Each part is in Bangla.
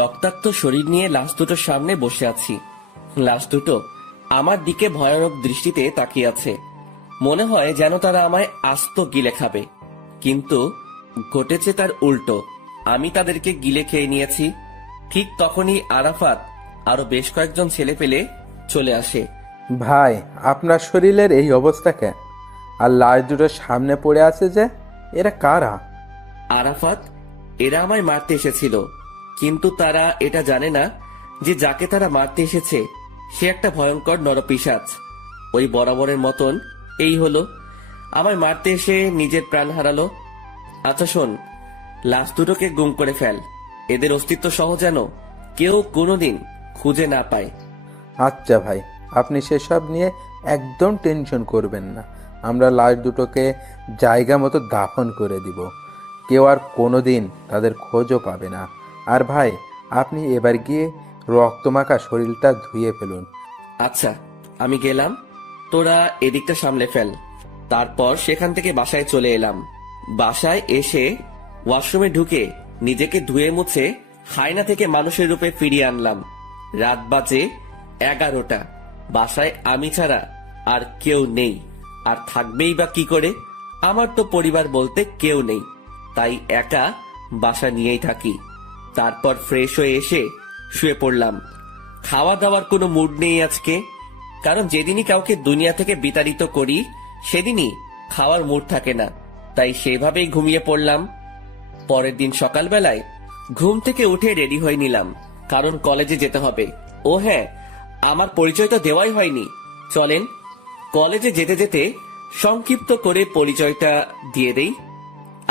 রক্তাক্ত শরীর নিয়ে লাশ দুটোর সামনে বসে আছি। লাশ দুটো আমার দিকে ভয়ানক দৃষ্টিতে তাকিয়ে আছে। মনে হয় যেন তারা আমায় আস্ত গিলে খাবে, কিন্তু ঘটেছে তার উল্টো। আমি তাদেরকে গিলে খেয়ে নিয়েছি। ঠিক তখনই আরাফাত আরো বেশ কয়েকজন ছেলে পেলে চলে আসে। ভাই, আপনার শরীরের এই অবস্থা কেন? আর লাশ দুটো সামনে পড়ে আছে যে, এরা কারা? আরাফাত, এরা আমায় মারতে এসেছিল, কিন্তু তারা এটা জানে না যে যাকে তারা মারতে এসেছে সে একটা ভয়ঙ্কর নরপিশাচ। ওই বরাবরের মতন এই হলো, আমায় মারতে এসে নিজের প্রাণ হারালো। আচ্ছা শোন, লাশ দুটোকে গুম করে ফেল, এদের অস্তিত্ব সহ যেন কেউ কোনোদিন খুঁজে না পায়। আচ্ছা ভাই, আপনি সেসব নিয়ে একদম টেনশন করবেন না। আমরা লাশ দুটোকে জায়গা মতো দাফন করে দিব। কেউ আর কোনোদিন তাদের খোঁজও পাবে না। আর ভাই, আপনি এবার গিয়ে রক্তমাখা শরীরটা ধুয়ে ফেলুন। আচ্ছা, আমি গেলাম, তোরা এদিকটা সামলে ফেল। তারপর সেখান থেকে বাসায় চলে এলাম। বাসায় এসে ওয়াশরুমে ঢুকে নিজেকে ধুয়ে মুছে হায়না থেকে মানুষের রূপে ফিরিয়ে আনলাম। রাত বাজে 11টা। বাসায় আমি ছাড়া আর কেউ নেই, আর থাকবেই বা কি করে? আমার তো পরিবার বলতে কেউ নেই, তাই একা বাসা নিয়েই থাকি। তারপর ফ্রেশ হয়ে এসে শুয়ে পড়লাম। খাওয়া দাওয়ার কোনো মুড নেই আজকে, কারণ যেদিনই কাউকে দুনিয়া থেকে বিতাড়িত করি সেদিনই খাওয়ার মুড থাকে না, তাই সেভাবেই ঘুমিয়ে পড়লাম। পরের দিন সকালবেলায় ঘুম থেকে উঠে রেডি হয়ে নিলাম, কারণ কলেজে যেতে হবে। ও হ্যাঁ, আমার পরিচয় তো দেওয়াই হয়নি। চলেন কলেজে যেতে যেতে সংক্ষিপ্ত করে পরিচয়টা দিয়ে দেই।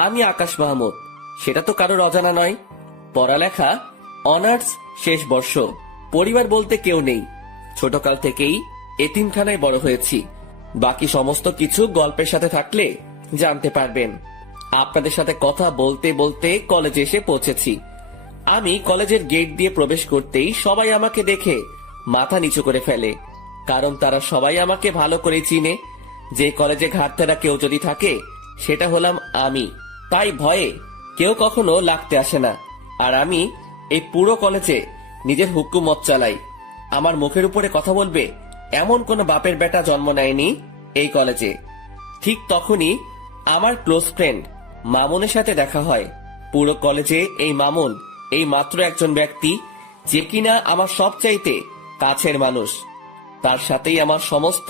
আমি আকাশ মাহমুদ, সেটা তো কারোর অজানা নয়। পড়ালেখা অনার্স শেষ বর্ষ। পরিবার বলতে কেউ নেই, ছোটকাল থেকেই এতিমখানায় বড় হয়েছি। বাকি সমস্ত কিছু গল্পের সাথে থাকলে জানতে পারবেন। আপনাদের সাথে কথা বলতে বলতে কলেজে এসে পৌঁছেছি। আমি কলেজের গেট দিয়ে প্রবেশ করতেই সবাই আমাকে দেখে মাথা নিচু করে ফেলে, কারণ তারা সবাই আমাকে ভালো করে চিনে। যে কলেজে ঘাটতেরা কেউ যদি থাকে সেটা হলাম আমি, তাই ভয়ে কেউ কখনো লাগতে আসে না। আর আমি এই পুরো কলেজে নিজের হুকুমত চালাই। আমার মুখের উপরে কথা বলবে এমন কোন বাপের বেটা জন্ম নেয়নি এই কলেজে। ঠিক তখনই আমার ক্লোজ ফ্রেন্ড মামুনের সাথে দেখা হয়। পুরো কলেজে এই মামুন এই মাত্র একজন ব্যক্তি যে কিনা আমার সবচাইতে কাছের মানুষ। তার সাথেই আমার সমস্ত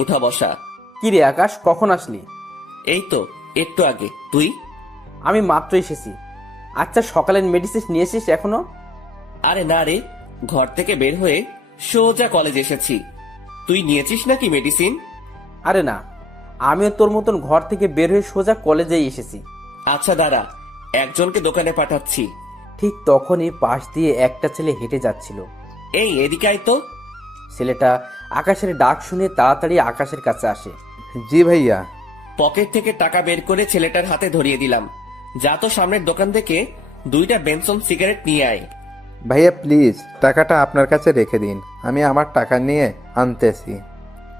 উঠা বসা। কি রে আকাশ, কখন আসলি? এই তো একটু আগে। তুই? আমি মাত্র এসেছি। আচ্ছা, সকালের মেডিসিন নিয়ে এসিস এখনো? আরে না রে, ঘর থেকে বের হয়ে সোজা কলেজ এসেছি। তুই নিয়েছিস নাকি মেডিসিন? আরে না, আমিও তোর মতন ঘর থেকে বের হয়ে সোজা কলেজেই এসেছি। আচ্ছা দাঁড়া, একজনকে দোকানে পাঠাচ্ছি। ঠিক তখনই পাশ দিয়ে একটা ছেলে হেঁটে যাচ্ছিল। এই এদিকে আয় তো। ছেলেটা আকাশের ডাক শুনে তাড়াতাড়ি আকাশের কাছে আসে। জি ভাইয়া। পকেট থেকে টাকা বের করে ছেলেটার হাতে ধরিয়ে দিলাম। যা তো সামনের দোকান থেকে 2টা বেনসন সিগারেট নিয়ে আয়। ভাইয়া প্লিজ, টাকাটা আপনার কাছে রেখে দিন, আমি আমার টাকা নিয়ে আনতেছি।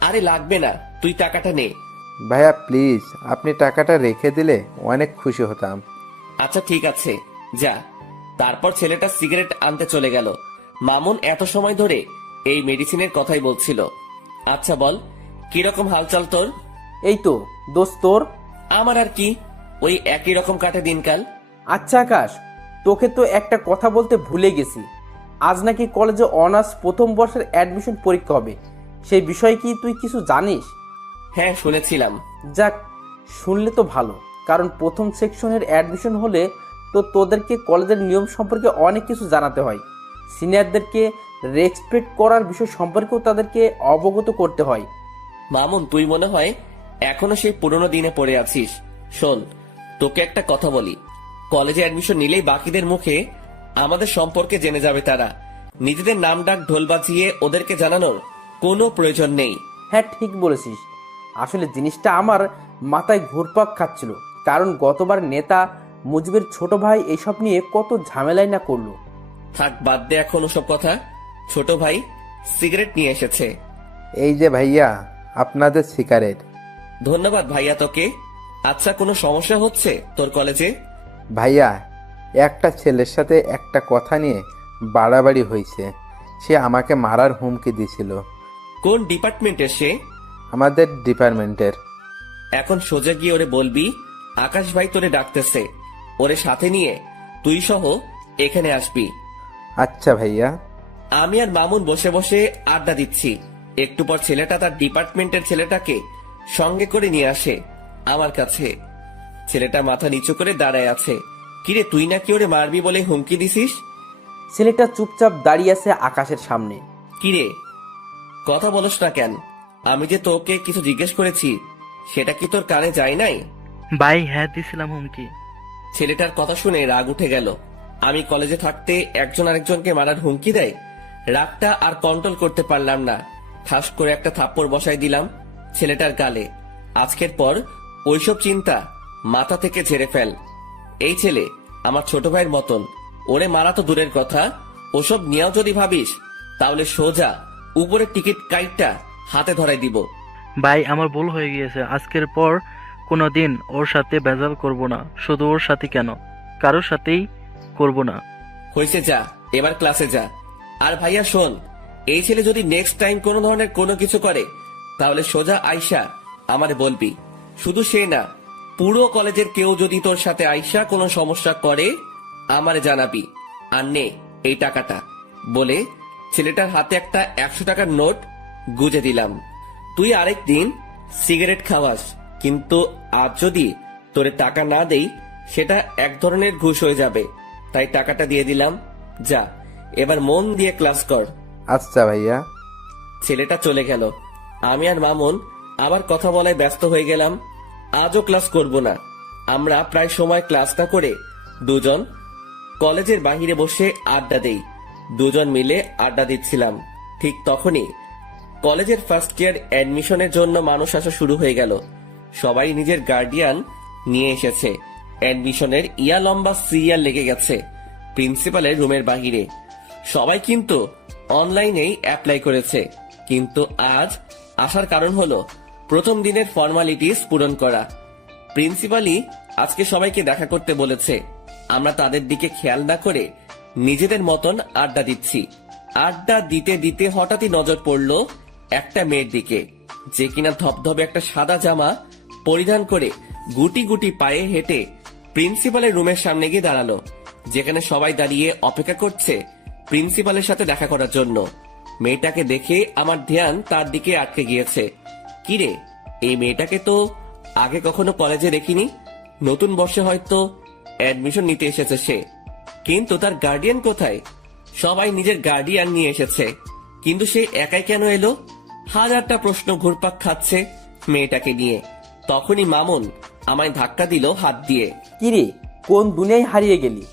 আরে লাগবে না, তুই টাকাটা নে। ভাইয়া প্লিজ, আপনি টাকাটা রেখে দিলে অনেক খুশি হতাম। আচ্ছা ঠিক আছে, যা। তারপর ছেলেটা সিগারেট আনতে চলে গেল। মামুন এত সময় ধরে এই মেডিসিনের কথাই বলছিল। আচ্ছা বল, কিরকম হালচাল তোর? এই তো দোস্ত, তোর? আমার আর কি, ওই একই রকম কাটে দিনকাল। আচ্ছা আকাশ, তোকে তো একটা কথা বলতে ভুলে গেছি। আজ নাকি কলেজে অনার্স প্রথম বর্ষের অ্যাডমিশন পরীক্ষা হবে। সেই বিষয়ে কি তুই কিছু জানিস? হ্যাঁ শুনেছিলাম। যাক, শুনলে তো ভালো, কারণ প্রথম সেকশনের অ্যাডমিশন হলে তো তোদেরকে কলেজের নিয়ম সম্পর্কে অনেক কিছু জানাতে হয়। সিনিয়রদেরকে রেসপেক্ট করার বিষয় সম্পর্কেও তাদেরকে অবগত করতে হয়। মামুন, তুই মনে হয় এখনো সেই পুরনো দিনে পড়ে আছিস। শোন, তোকে একটা কথা বলি, কলেজে অ্যাডমিশন নিলেই বাকিদের মুখে আমাদের সম্পর্কে জেনে যাবে তারা। নিজেদের নাম ডাক ঢোল বাজিয়ে ওদেরকে জানানোর কোনো প্রয়োজন নেই। হ্যাঁ ঠিক বলেছিস। আসলে জিনিসটা আমার মাথায় ঘুরপাক খাচ্ছিল, কারণ গতবার নেতা মুজিবের ছোট ভাই এইসব নিয়ে কত ঝামেলাই না করলো। থাক, বাদ দে এখন ওসব কথা। ছোট ভাই সিগারেট নিয়ে এসেছে। এই যে ভাইয়া, আপনাদের সিগারেট। ধন্যবাদ ভাইয়া তোকে। আচ্ছা, কোনো সমস্যা হচ্ছে তোর কলেজে? ভাইয়া, একটা ছেলের সাথে একটা কথা নিয়ে বাড়াবাড়ি হয়েছে। সে আমাকে মারার হুমকি দিছিল। কোন ডিপার্টমেন্টের সে? আমাদের ডিপার্টমেন্টের। এখন সোজা গিয়ে ওরে বলবি আকাশ ভাই তোরে ডাকতেছে, ওরে সাথে নিয়ে তুই সহ এখানে আসবি। আচ্ছা ভাইয়া। আমি আর মামুন বসে বসে আড্ডা দিচ্ছি। একটু পর ছেলেটা তার ডিপার্টমেন্টের ছেলেটাকে সঙ্গে করে নিয়ে আসে আমার কাছে। ছেলেটা মাথা নিচু করে দাঁড়ায় আছে। কিরে, তুই নাকি ওরে মারবি বলে হুমকি দিছিস? ছেলেটা চুপচাপ দাঁড়িয়ে আছে আকাশের সামনে। কিরে, কথা বলস না কেন? আমি যে তোকে কিছু জিজ্ঞেস করেছি সেটা কি তোর কানে যায় নাই? ভাই হ্যাঁ দিছিলাম হুমকি। ছেলেটার কথা শুনে রাগ উঠে গেল। আমি কলেজে থাকতে একজন আরেকজনকে মারার হুমকি দেয়। রাগটা আর কন্ট্রোল করতে পারলাম না, ঠাস করে একটা থাপ্পড় বসাই দিলাম ছেলেটার গালে। আজকের পর ওইসব চিন্তা মাথা থেকে ঝেড়ে ফেল। এই ছেলে আমার ছোট ভাইয়ের মতন, ওরে মারা তো দূরের কথা, ওসব নিয়েও যদি ভাবিস তাহলে সোজা উপরের টিকিট কাইটটা হাতে ধরাই দিব। ভাই আমার ভুল হয়ে গিয়েছে, আজকের পর কোনোদিন ওর সাথে ভেজাল করব না। শুধু ওর সাথে কেন, কারোর সাথেই করব না। হয়েছে, যা এবার ক্লাসে যা। আর ভাইয়া শোন, এই ছেলে যদি নেক্সট টাইম কোনো ধরনের কোনো কিছু করে তাহলে সোজা আয়শা আমারে বলবি। শুধু সে না, পুরো কলেজের কেউ যদি তোর সাথে আয়শা কোনো সমস্যা করে আমারে জানাবি। আর নে এই টাকাটা, বলে ছেলেটার হাতে একটা 100 টাকার নোট গুজে দিলাম। তুই আরেকদিন সিগারেট খাওয়াস, কিন্তু আজ যদি তোরে টাকা না দেই সেটা এক ধরনের ঘুষ হয়ে যাবে। তাই টাকাটা দিয়ে দিলাম, যা এবার মন দিয়ে ক্লাস কর। আচ্ছা ভাইয়া। ছেলেটা চলে গেল। আমি আর মামুন আবার কথা বলায় ব্যস্ত হয়ে গেলাম। আজও ক্লাস করব না। আমরা প্রায় সময় ক্লাস না করে দুজন কলেজের বাহিরে বসে আড্ডা দেই। দুজন মিলে আড্ডা দিচ্ছিলাম। ঠিক তখনই কলেজের ফার্স্ট ইয়ার অ্যাডমিশনের জন্য মানুষ আসা শুরু হয়ে গেল। সবাই নিজের গার্ডিয়ান নিয়ে এসেছে। অ্যাডমিশনের ইয়া লম্বা সিরিয়াল লেগে গেছে প্রিন্সিপালের রুমের বাহিরে। সবাই কিন্তু অনলাইনেই অ্যাপ্লাই করেছে, কিন্তু আজ আসার কারণ হলো প্রথম দিনের ফর্মালিটিস পূরণ করা। প্রিন্সিপালই আজকে সবাইকে দেখা করতে বলেছে। আমরা তাদের দিকে খেয়াল না করে নিজেদের মতন আড্ডা দিচ্ছি। আড্ডা দিতে দিতে হঠাৎই নজর পড়লো একটা মেয়ের দিকে, যে কিনা ধবধবে একটা সাদা জামা পরিধান করে গুটি গুটি পায়ে হেঁটে প্রিন্সিপালের রুমের সামনে গিয়ে দাঁড়ালো, যেখানে সবাই দাঁড়িয়ে অপেক্ষা করছে প্রিন্সিপালের সাথে দেখা করার জন্য। মেয়েটাকে দেখে আমার ধ্যান তার দিকে আটকে গিয়েছে। কিরে, এই মেয়েটাকে তো আগে কখনো কলেজে দেখিনি। নতুন বর্ষে হয়তো অ্যাডমিশন নিতে এসেছে সে, কিন্তু তার গার্ডিয়ান কোথায়? সবাই নিজের গার্ডিয়ান নিয়ে এসেছে, কিন্তু সে একাই কেন এলো? হাজারটা প্রশ্ন ঘুরপাক খাচ্ছে মেয়েটাকে নিয়ে। তখনই মামুন আমায় ধাক্কা দিল হাত দিয়ে। কিরে, কোন দুনিয়ায় হারিয়ে গেলি?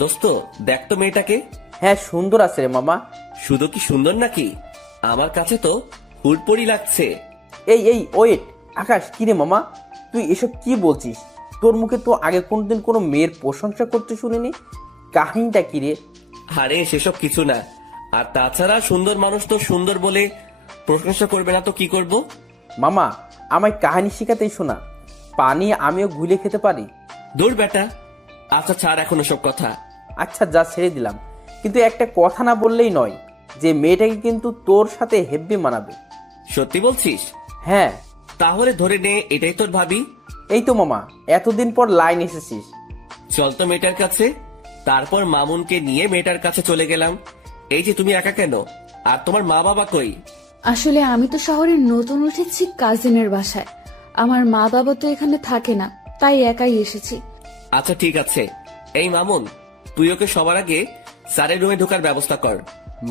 দোস্ত, দেখ তো মেয়েটাকে। হ্যাঁ সুন্দর আছে রে মামা। শুধু কি সুন্দর নাকি, আমার কাছে তো হুড়পড়ি লাগছে। এই ওয়েট, আকাশ কিরে মামা, তুই এসব কি বলছিস? তোর মুখে তো আগে কোনোদিন কোনো মেয়ের প্রশংসা করতে শুনিনি। কাহিনীটা কিরে? আরে সেসব কিছু না। আর তাছাড়া সুন্দর মানুষ তো সুন্দর বলে প্রশংসা করবে না তো কি করব? মামা, আমায় কাহিনী শেখাতেই শোনা। পানি আমিও গুলে খেতে পারি। দূর বেটা। আচ্ছা ছাড় এখন সব কথা। আচ্ছা যা, ছেড়ে দিলাম, কিন্তু একটা কথা না বললেই নয়, যে মেয়েটাকে কিন্তু তোর সাথে হেব্বি মানাবে। সত্যি বলছিস? হ্যাঁ। তাহলে ধরে নে এটাই তোর ভাবি। এই তো মামা, এতদিন পর লাইন এসেছিস। চল তো মেয়েটার কাছে। তারপর মামুনকে নিয়ে মেয়েটার কাছে চলে গেলাম। এই যে তুমি একা কেন? আর তোমার মা বাবা কই? আসলে আমি তো শহরে নতুন উঠেছি কাজিনের বাসায়। আমার মা বাবা তো এখানে থাকে না, তাই একাই এসেছি। আচ্ছা ঠিক আছে। এই মামুন, তুই ওকে সবার আগে স্যারের রুমে ঢোকার ব্যবস্থা কর।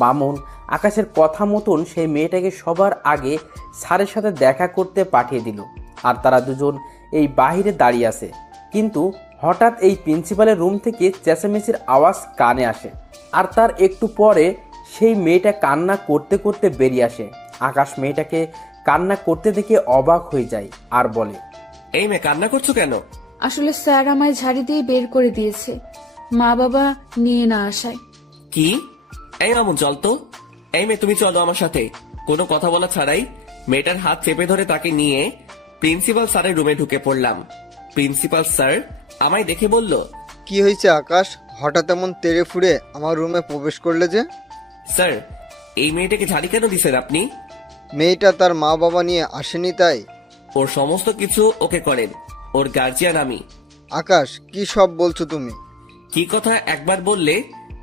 মামুন আকাশের কথা মতন সেই মেয়েটাকে সবার আগে স্যারের সাথে দেখা করতে পাঠিয়ে দিল। আর তারা দুজন এই বাহিরে দাঁড়িয়ে আছে। কিন্তু হঠাৎ এই প্রিন্সিপালের রুম থেকে চেঁচামেচির আওয়াজ কানে আসে। আর তার একটু পরে সেই মেয়েটা কান্না করতে করতে বেরিয়ে আসে। আকাশ মেয়েটাকে কান্না করতে দেখে অবাক হয়ে যায় আর বলে, এই মেয়ে, কান্না করছো কেন? আসলে স্যার আমায় ঝাড়ি দিয়ে বের করে দিয়েছে, মা বাবা নিয়ে না আসায়। কি? এই মামুন চল তো। এই মেয়ে, তুমি চলো আমার সাথে। কোনো কথা বলা ছাড়াই মেয়েটার হাত চেপে ধরে তাকে নিয়ে প্রিন্সিপাল স্যারের রুমে ঢুকে পড়লাম। প্রিন্সিপাল স্যার আমায় দেখে বলল, কি হয়েছে আকাশ, হঠাৎ এমন তেড়ে ফুড়ে আমার রুমে প্রবেশ করলে যে? স্যার, এই মেয়েটাকে ঝাড়ি কেন দিছেন আপনি? মেয়েটা তার মা বাবা নিয়ে আসেনি তাই? ওর সমস্ত কিছু ওকে করেন, ওর গার্জিয়ান আমি। আকাশ, কি সব বলছো তুমি? কি কথা একবার বললে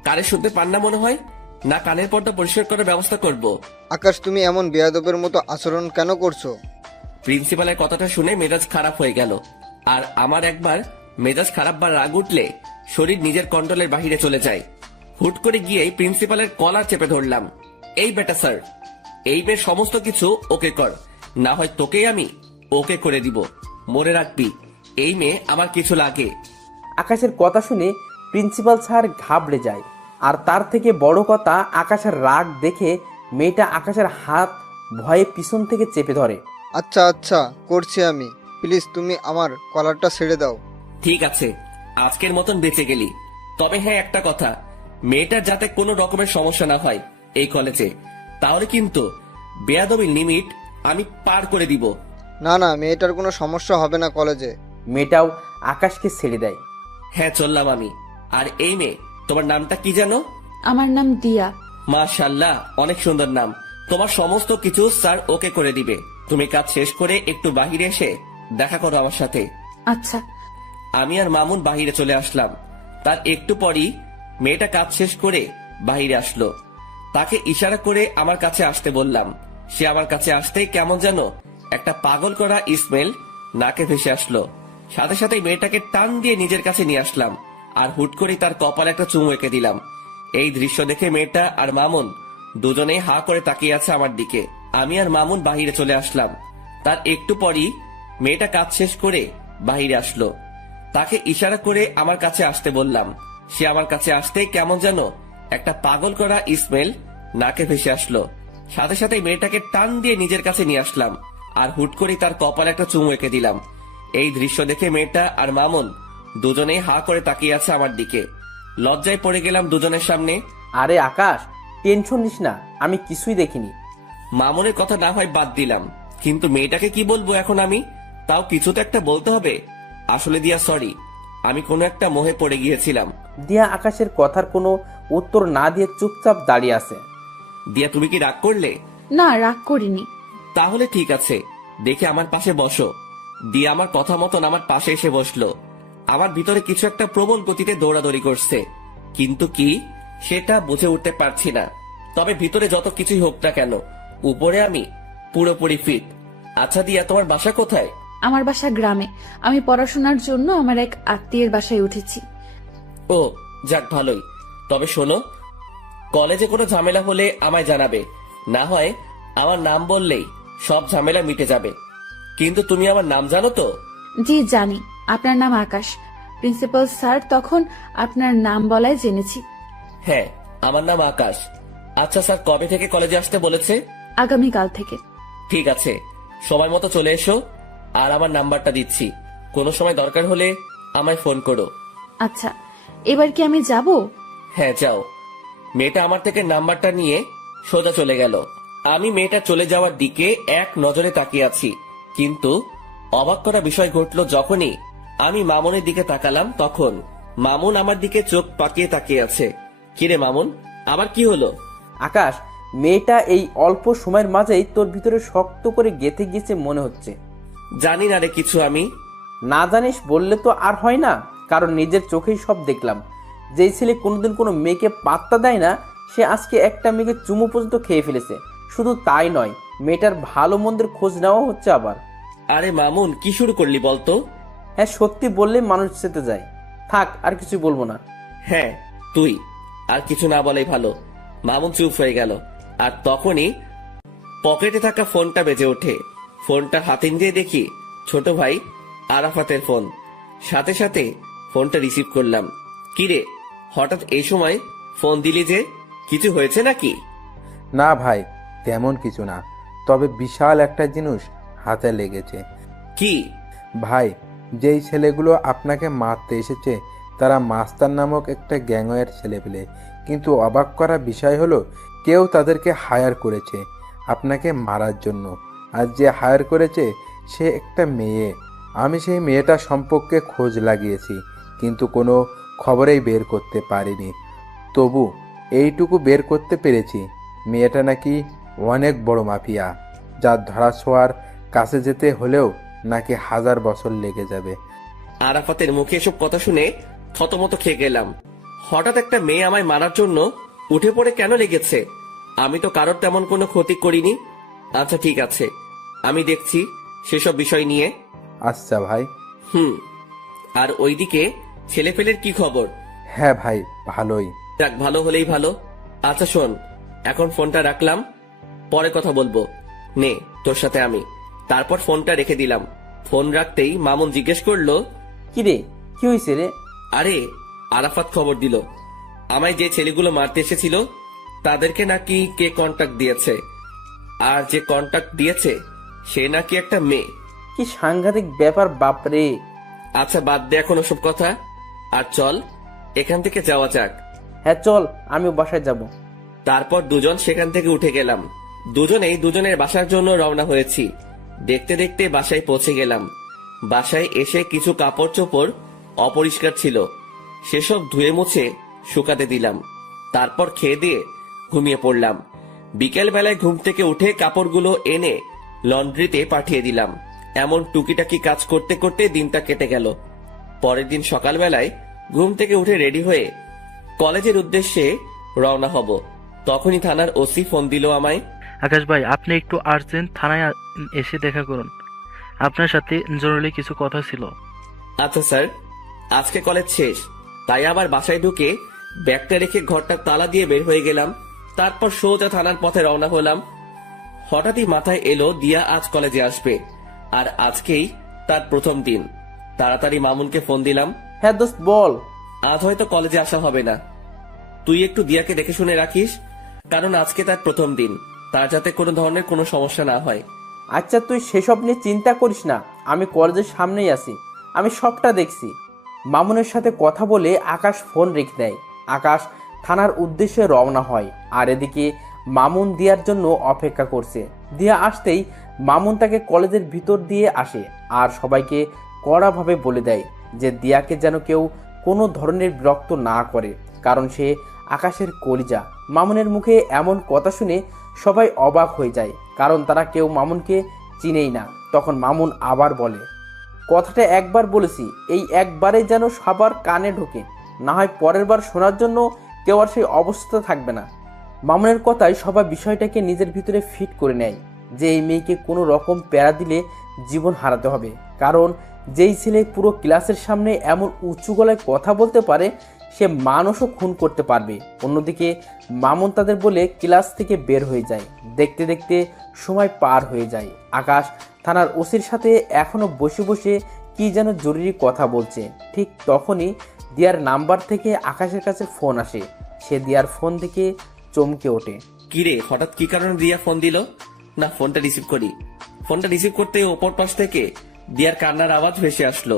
কানে শুনতে পান না মনে হয়? না কানের পর্দা পরিষ্কার করার ব্যবস্থা করব? আকাশ, তুমি এমন বেয়াদবের মতো আচরণ কেন করছো? প্রিন্সিপালের কথাটা শুনে মেজাজ খারাপ হয়ে গেল। আর আমার একবার মেজাজ খারাপ বা রাগ উঠলে শরীর নিজের কন্ট্রোলের বাহিরে চলে যায়। হুট করে গিয়েই প্রিন্সিপালের কলার চেপে ধরলাম। এই বেটা স্যার, এই মেয়ের সমস্ত কিছু ওকে কর, না হয় তোকেই আমি ওকে করে দিব। মনে রাখবি, এই মেয়ে আমার কিছু লাগে। আকাশের কথা শুনে প্রিন্সিপাল স্যার ঘাবড়ে যায়। আর তার থেকে বড় কথা, আকাশের রাগ দেখে মেয়েটা আকাশের হাত ভয়ে পিছন থেকে চেপে ধরে। আচ্ছা আচ্ছা, করছি আমি। প্লিজ তুমি আমার কলারটা ছেড়ে দাও। ঠিক আছে, আজকের মতন বেঁচে গেলি। তবে হ্যাঁ, একটা কথা, মেয়েটার যাতে কোনো রকমের সমস্যা না হয় এই কলেজে, তাহলে কিন্তু বেয়াদবির লিমিট আমি পার করে দিব। না না, মেয়েটার কোনো সমস্যা হবে না কলেজে। মেয়েটাও আকাশকে ছেড়ে দেয়। হ্যাঁ, চললাম আমি। আর এই মেয়ে, তোমার নামটা কি জানো? আমার নাম দিয়া। মাশাআল্লাহ, অনেক সুন্দর নাম। তোমার সমস্ত কিছু স্যার ওকে করে দিবে। তুমি কাজ শেষ করে একটু বাহিরে এসে দেখা করো আমার সাথে। আচ্ছা। আমি আর মামুন বাহিরে চলে আসলাম। তার একটু পরই মেয়েটা কাজ শেষ করে বাহিরে আসলো। তাকে ইশারা করে আমার কাছে আসতে বললাম। সে আমার কাছে আসতেই কেমন যেন একটা পাগল করা স্মেল নাকে ভেসে আসলো। সাথে সাথে মেয়েটাকে টান দিয়ে নিজের কাছে নিয়ে আসলাম আর হুট করে তার কপালে একটা চুমু এঁকে দিলাম। এই দৃশ্য দেখে মেয়েটা আর মামুন দুজনেই হা করে তাকিয়ে আছে আমার দিকে। আমি আর মামুন বাহিরে চলে আসলাম। তার একটু পরই মেয়েটা কাজ শেষ করে বাহিরে আসলো। তাকে ইশারা করে আমার কাছে আসতে বললাম। সে আমার কাছে আসতেই কেমন যেন একটা পাগল করা স্মেল নাকে ভেসে আসলো। সাথে সাথে মেয়েটাকে টান দিয়ে নিজের কাছে নিয়ে আসলাম আর হুট করে তার কপালে একটা চুমু এঁকে দিলাম। এই দৃশ্য দেখে মেয়েটা আর মামুন দুজনেই হা করে তাকিয়ে আছে আমার দিকে। লজ্জায় পড়ে গেলাম দুজনের সামনে। আরে আকাশ, টেনশন নিস না, আমি কিছুই দেখিনি। মামুনের কথা না হয় বাদ দিলাম, কিন্তু মেয়েটাকে কি বলবো এখন আমি? তাও কিছু তো একটা বলতে হবে। আসলে দিয়া, সরি, আমি কোনো একটা মোহে পড়ে গিয়েছিলাম। দিয়া আকাশের কথার কোনো উত্তর না দিয়ে চুপচাপ দাঁড়িয়ে আছে। দিয়া, তুমি কি রাগ করলে? না, রাগ করিনি। তাহলে ঠিক আছে, দেখে আমার পাশে বসো। দিয়া আমার কথা মতন আমার পাশে এসে বসলো। আমার ভিতরে কিছু একটা প্রবল গতিতে দৌড়াদৌড়ি করছে, কিন্তু কি সেটা বুঝে উঠতে পারছি না। তবে ভিতরে যত কিছুই হোক না কেন, উপরে আমি পুরোপুরি ফিট। আচ্ছা দিয়া, তোমার বাসা কোথায়? আমার বাসা গ্রামে। আমি পড়াশোনার জন্য আমার এক আত্মীয়ের বাসায় উঠেছি। ও, যাক ভালোই। তবে শোনো, কলেজে কোনো ঝামেলা হলে আমায় জানাবে, না হয় আমার নাম বললেই সব ঝামেলা মিটে যাবে। কিন্তু তুমি আমার নাম জানো তো? জি জানি, আপনার নাম আকাশ। প্রিন্সিপাল স্যার তখন আপনার নাম বলায় জেনেছি। হ্যাঁ, আমার নাম আকাশ। আচ্ছা স্যার কবে থেকে কলেজে আসতে বলেছে? আগামীকাল থেকে। ঠিক আছে, সময় মতো চলে এসো। আর আমার নাম্বারটা দিচ্ছি, কোনো সময় দরকার হলে আমায় ফোন করো। আচ্ছা, এবার কি আমি যাব? হ্যাঁ, যাও। মেয়েটা আমার থেকে নাম্বারটা নিয়ে সোজা চলে গেল। আমি মেয়েটা চলে যাওয়ার দিকে এক নজরে তাকিয়ে আছি, কিন্তু অবাক করা বিষয় ঘটলো যখনই আমি মামুনের দিকে তাকালাম। তখন মামুন আমার দিকে চোখ পাকিয়ে তাকিয়ে আছে। কিরে মামুন, আবার কি হলো? আকাশ, মেয়েটা এই অল্প সময়ের মাঝেই তোর ভিতরে শক্ত করে গেঁথে গিয়েছে মনে হচ্ছে। জানি না রে কিছু আমি। না জানিস বললে তো আর হয় না, কারণ নিজের চোখেই সব দেখলাম। যেই ছেলে কোনোদিন কোনো মেয়েকে পাত্তা দেয় না, সে আজকে একটা মেয়েকে চুমু পর্যন্ত খেয়ে ফেলেছে। শুধু তাই নয়, মেয়েটার ভালো মন্দের খোঁজ নেওয়া হচ্ছে আবার। আরে মামুন, কি শুরু করলি বলতো? হ্যাঁ, সত্যি বললে মানুষ যেতে যায়। থাক, আর কিছু বলবো না। হ্যাঁ, তুই আর কিছু না বলাই ভালো। মামুন চুপ হয়ে গেল। আর তখনই পকেটে থাকা ফোনটা বেজে ওঠে। ফোনটা হাতে নিয়ে দেখি ছোট ভাই আরাফাতের ফোন। সাথে সাথে ফোনটা রিসিভ করলাম। কিরে, হঠাৎ এই সময় ফোন দিলি যে? কিছু হয়েছে নাকি? না ভাই, তেমন কিছু না, তবে বিশাল একটা জিনিস হাতে লেগেছে। কি? ভাই, যেই ছেলেগুলো আপনাকে মারতে এসেছে তারা মাস্তান নামক একটা গ্যাংয়ের ছেলেপেলে। কিন্তু অবাক করা বিষয় হলো, কেউ তাদেরকে হায়ার করেছে আপনাকে মারার জন্য। আর যে হায়ার করেছে সে একটা মেয়ে। আমি সেই মেয়েটা সম্পর্কে খোঁজ লাগিয়েছি, কিন্তু কোনো খবরেই বের করতে পারিনি। তবু এইটুকু বের করতে পেরেছি, মেয়েটা নাকি অনেক বড় মাফিয়া, যার ধরাছোঁয়ার কাছে যেতে হলেও নাকি 1000 বছর লেগে যাবে। আরাফাতের মুখে এসব কথা শুনে থতমত খেয়ে গেলাম। হঠাৎ একটা মেয়ে আমায় মারার জন্য উঠে পড়ে কেন লেগেছে? আমি তো কারোর তেমন কোনো ক্ষতি করিনি। আচ্ছা ঠিক আছে, আমি দেখছি সেসব বিষয় নিয়ে। আচ্ছা ভাই। আর ওইদিকে ছেলেপেলের কি খবর? হ্যাঁ ভাই, ভালোই। যাক, ভালো হলেই ভালো। আচ্ছা শোন, এখন ফোনটা রাখলাম, পরে কথা বলবো। নে তোর সাথে আমি। তারপর ফোনটা রেখে দিলাম। ফোন রাখতেই মামুন জিজ্ঞেস করলো, কি রে, কি হয়েছে রে? আরে আরাফাত খবর দিল আমায় যে ছেলেগুলো মারতে এসেছিল তাদেরকে নাকি কে কন্টাক্ট দিয়েছে, আর যে কন্টাক্ট দিয়েছে সে নাকি একটা মেয়ে। কি সাংঘাতিক ব্যাপার বাপরে। আচ্ছা বাদ দে এখন ওসব কথা, আর চল এখান থেকে যাওয়া যাক। হ্যাঁ চল, আমিও বাসায় যাব। তারপর দুজন সেখান থেকে উঠে গেলাম। দুজনেই দুজনের বাসার জন্য রওনা হয়েছি। দেখতে দেখতে বাসায় পৌঁছে গেলাম। বাসায় এসে কিছু কাপড় চোপড় অপরিষ্কার ছিল, সেসব ধুয়ে মুছে শুকাতে দিলাম। তারপর খেয়ে দিয়ে ঘুমিয়ে পড়লাম। বিকেল বেলায় ঘুম থেকে উঠে কাপড়গুলো এনে লন্ড্রিতে পাঠিয়ে দিলাম। এমন টুকিটাকি কাজ করতে করতে দিনটা কেটে গেল। পরের দিন সকালবেলায় ঘুম থেকে উঠে রেডি হয়ে কলেজের উদ্দেশ্যে রওনা হব। তখনই থানার ওসি ফোন দিল আমায়। আকাশ ভাই, আপনি একটু আর্জেন্ট থানায় এসে দেখা করুন, আপনার সাথে জরুরি কিছু কথা ছিল। আচ্ছা স্যার, আজকে কলেজ শেষ, তাই আবার বাসায় ঢুকে ব্যাগটা রেখে ঘরটা তালা দিয়ে বের হয়ে গেলাম। তারপর সোজা থানার পথে রওনা হলাম। হঠাৎই মাথায় এলো দিয়া আজ কলেজে আসবে, আর আজকেই তার প্রথম দিন। তাড়াতাড়ি মামুনকে ফোন দিলাম। হ্যাঁ দোস্ত বল। আজ হয়তো কলেজে আসা হবে না, তুই একটু দিয়াকে দেখে শুনে রাখিস, কারণ আজকে তার প্রথম দিন, তার যাতে কোনো ধরনের কোনো সমস্যা না হয়। আচ্ছা তুই সেসব নিয়ে চিন্তা করিস না, আমি কলেজের সামনেই আছি, আমি সবটা দেখছি। মামুনের সাথে কথা বলে আকাশ ফোন রেখে দেয়। আকাশ থানার উদ্দেশ্যে রওনা হয়, আর এদিকে মামুন দিয়ার জন্য অপেক্ষা করছে। দিয়া আসতেই মামুন তাকে কলেজের ভিতর দিয়ে আসে আর সবাইকে কড়াভাবে বলে দেয় যে দিয়াকে যেন কেউ কোনো ধরনের বিরক্ত না করে, কারণ সে আকাশের কলিজা। মামুনের মুখে এমন কথা শুনে সবাই অবাক হয়ে যায়, কারণ তারা কেউ মামুনকে চিনেই না। তখন মামুন আবার বলে, কথাটা একবার বলেছি, এই একবারে যেন সবার কানে ঢোকে, না হয় পরের বার শোনার জন্য কেউ আর সেই অবস্থা থাকবে না। মামুনের কথায় সবাই বিষয়টাকে নিজের ভিতরে ফিট করে নেয় যে এই মেয়েকে কোনো রকম প্যারা দিলে জীবন হারাতে হবে, কারণ যেই ছেলে পুরো ক্লাসের সামনে এমন উঁচু গলায় কথা বলতে পারে সে মানুষও খুন করতে পারবে। অন্যদিকে মামুন তাদের বলে ক্লাস থেকে বের হয়ে যায়। দেখতে দেখতে সময় পার হয়ে যায়। আকাশ থানার ওসির সাথে এখনো বসে বসে কি যেন জরুরি কথা বলছে। ঠিক তখনই দিয়ার নাম্বার থেকে আকাশের কাছে ফোন আসে। সে দিয়ার ফোন থেকে চমকে ওঠে। কিরে, হঠাৎ কি কারণে দিয়া ফোন দিল? না, ফোনটা রিসিভ করি। ফোনটা রিসিভ করতে অপর পাশ থেকে দিয়ার কান্নার আওয়াজ ভেসে আসলো।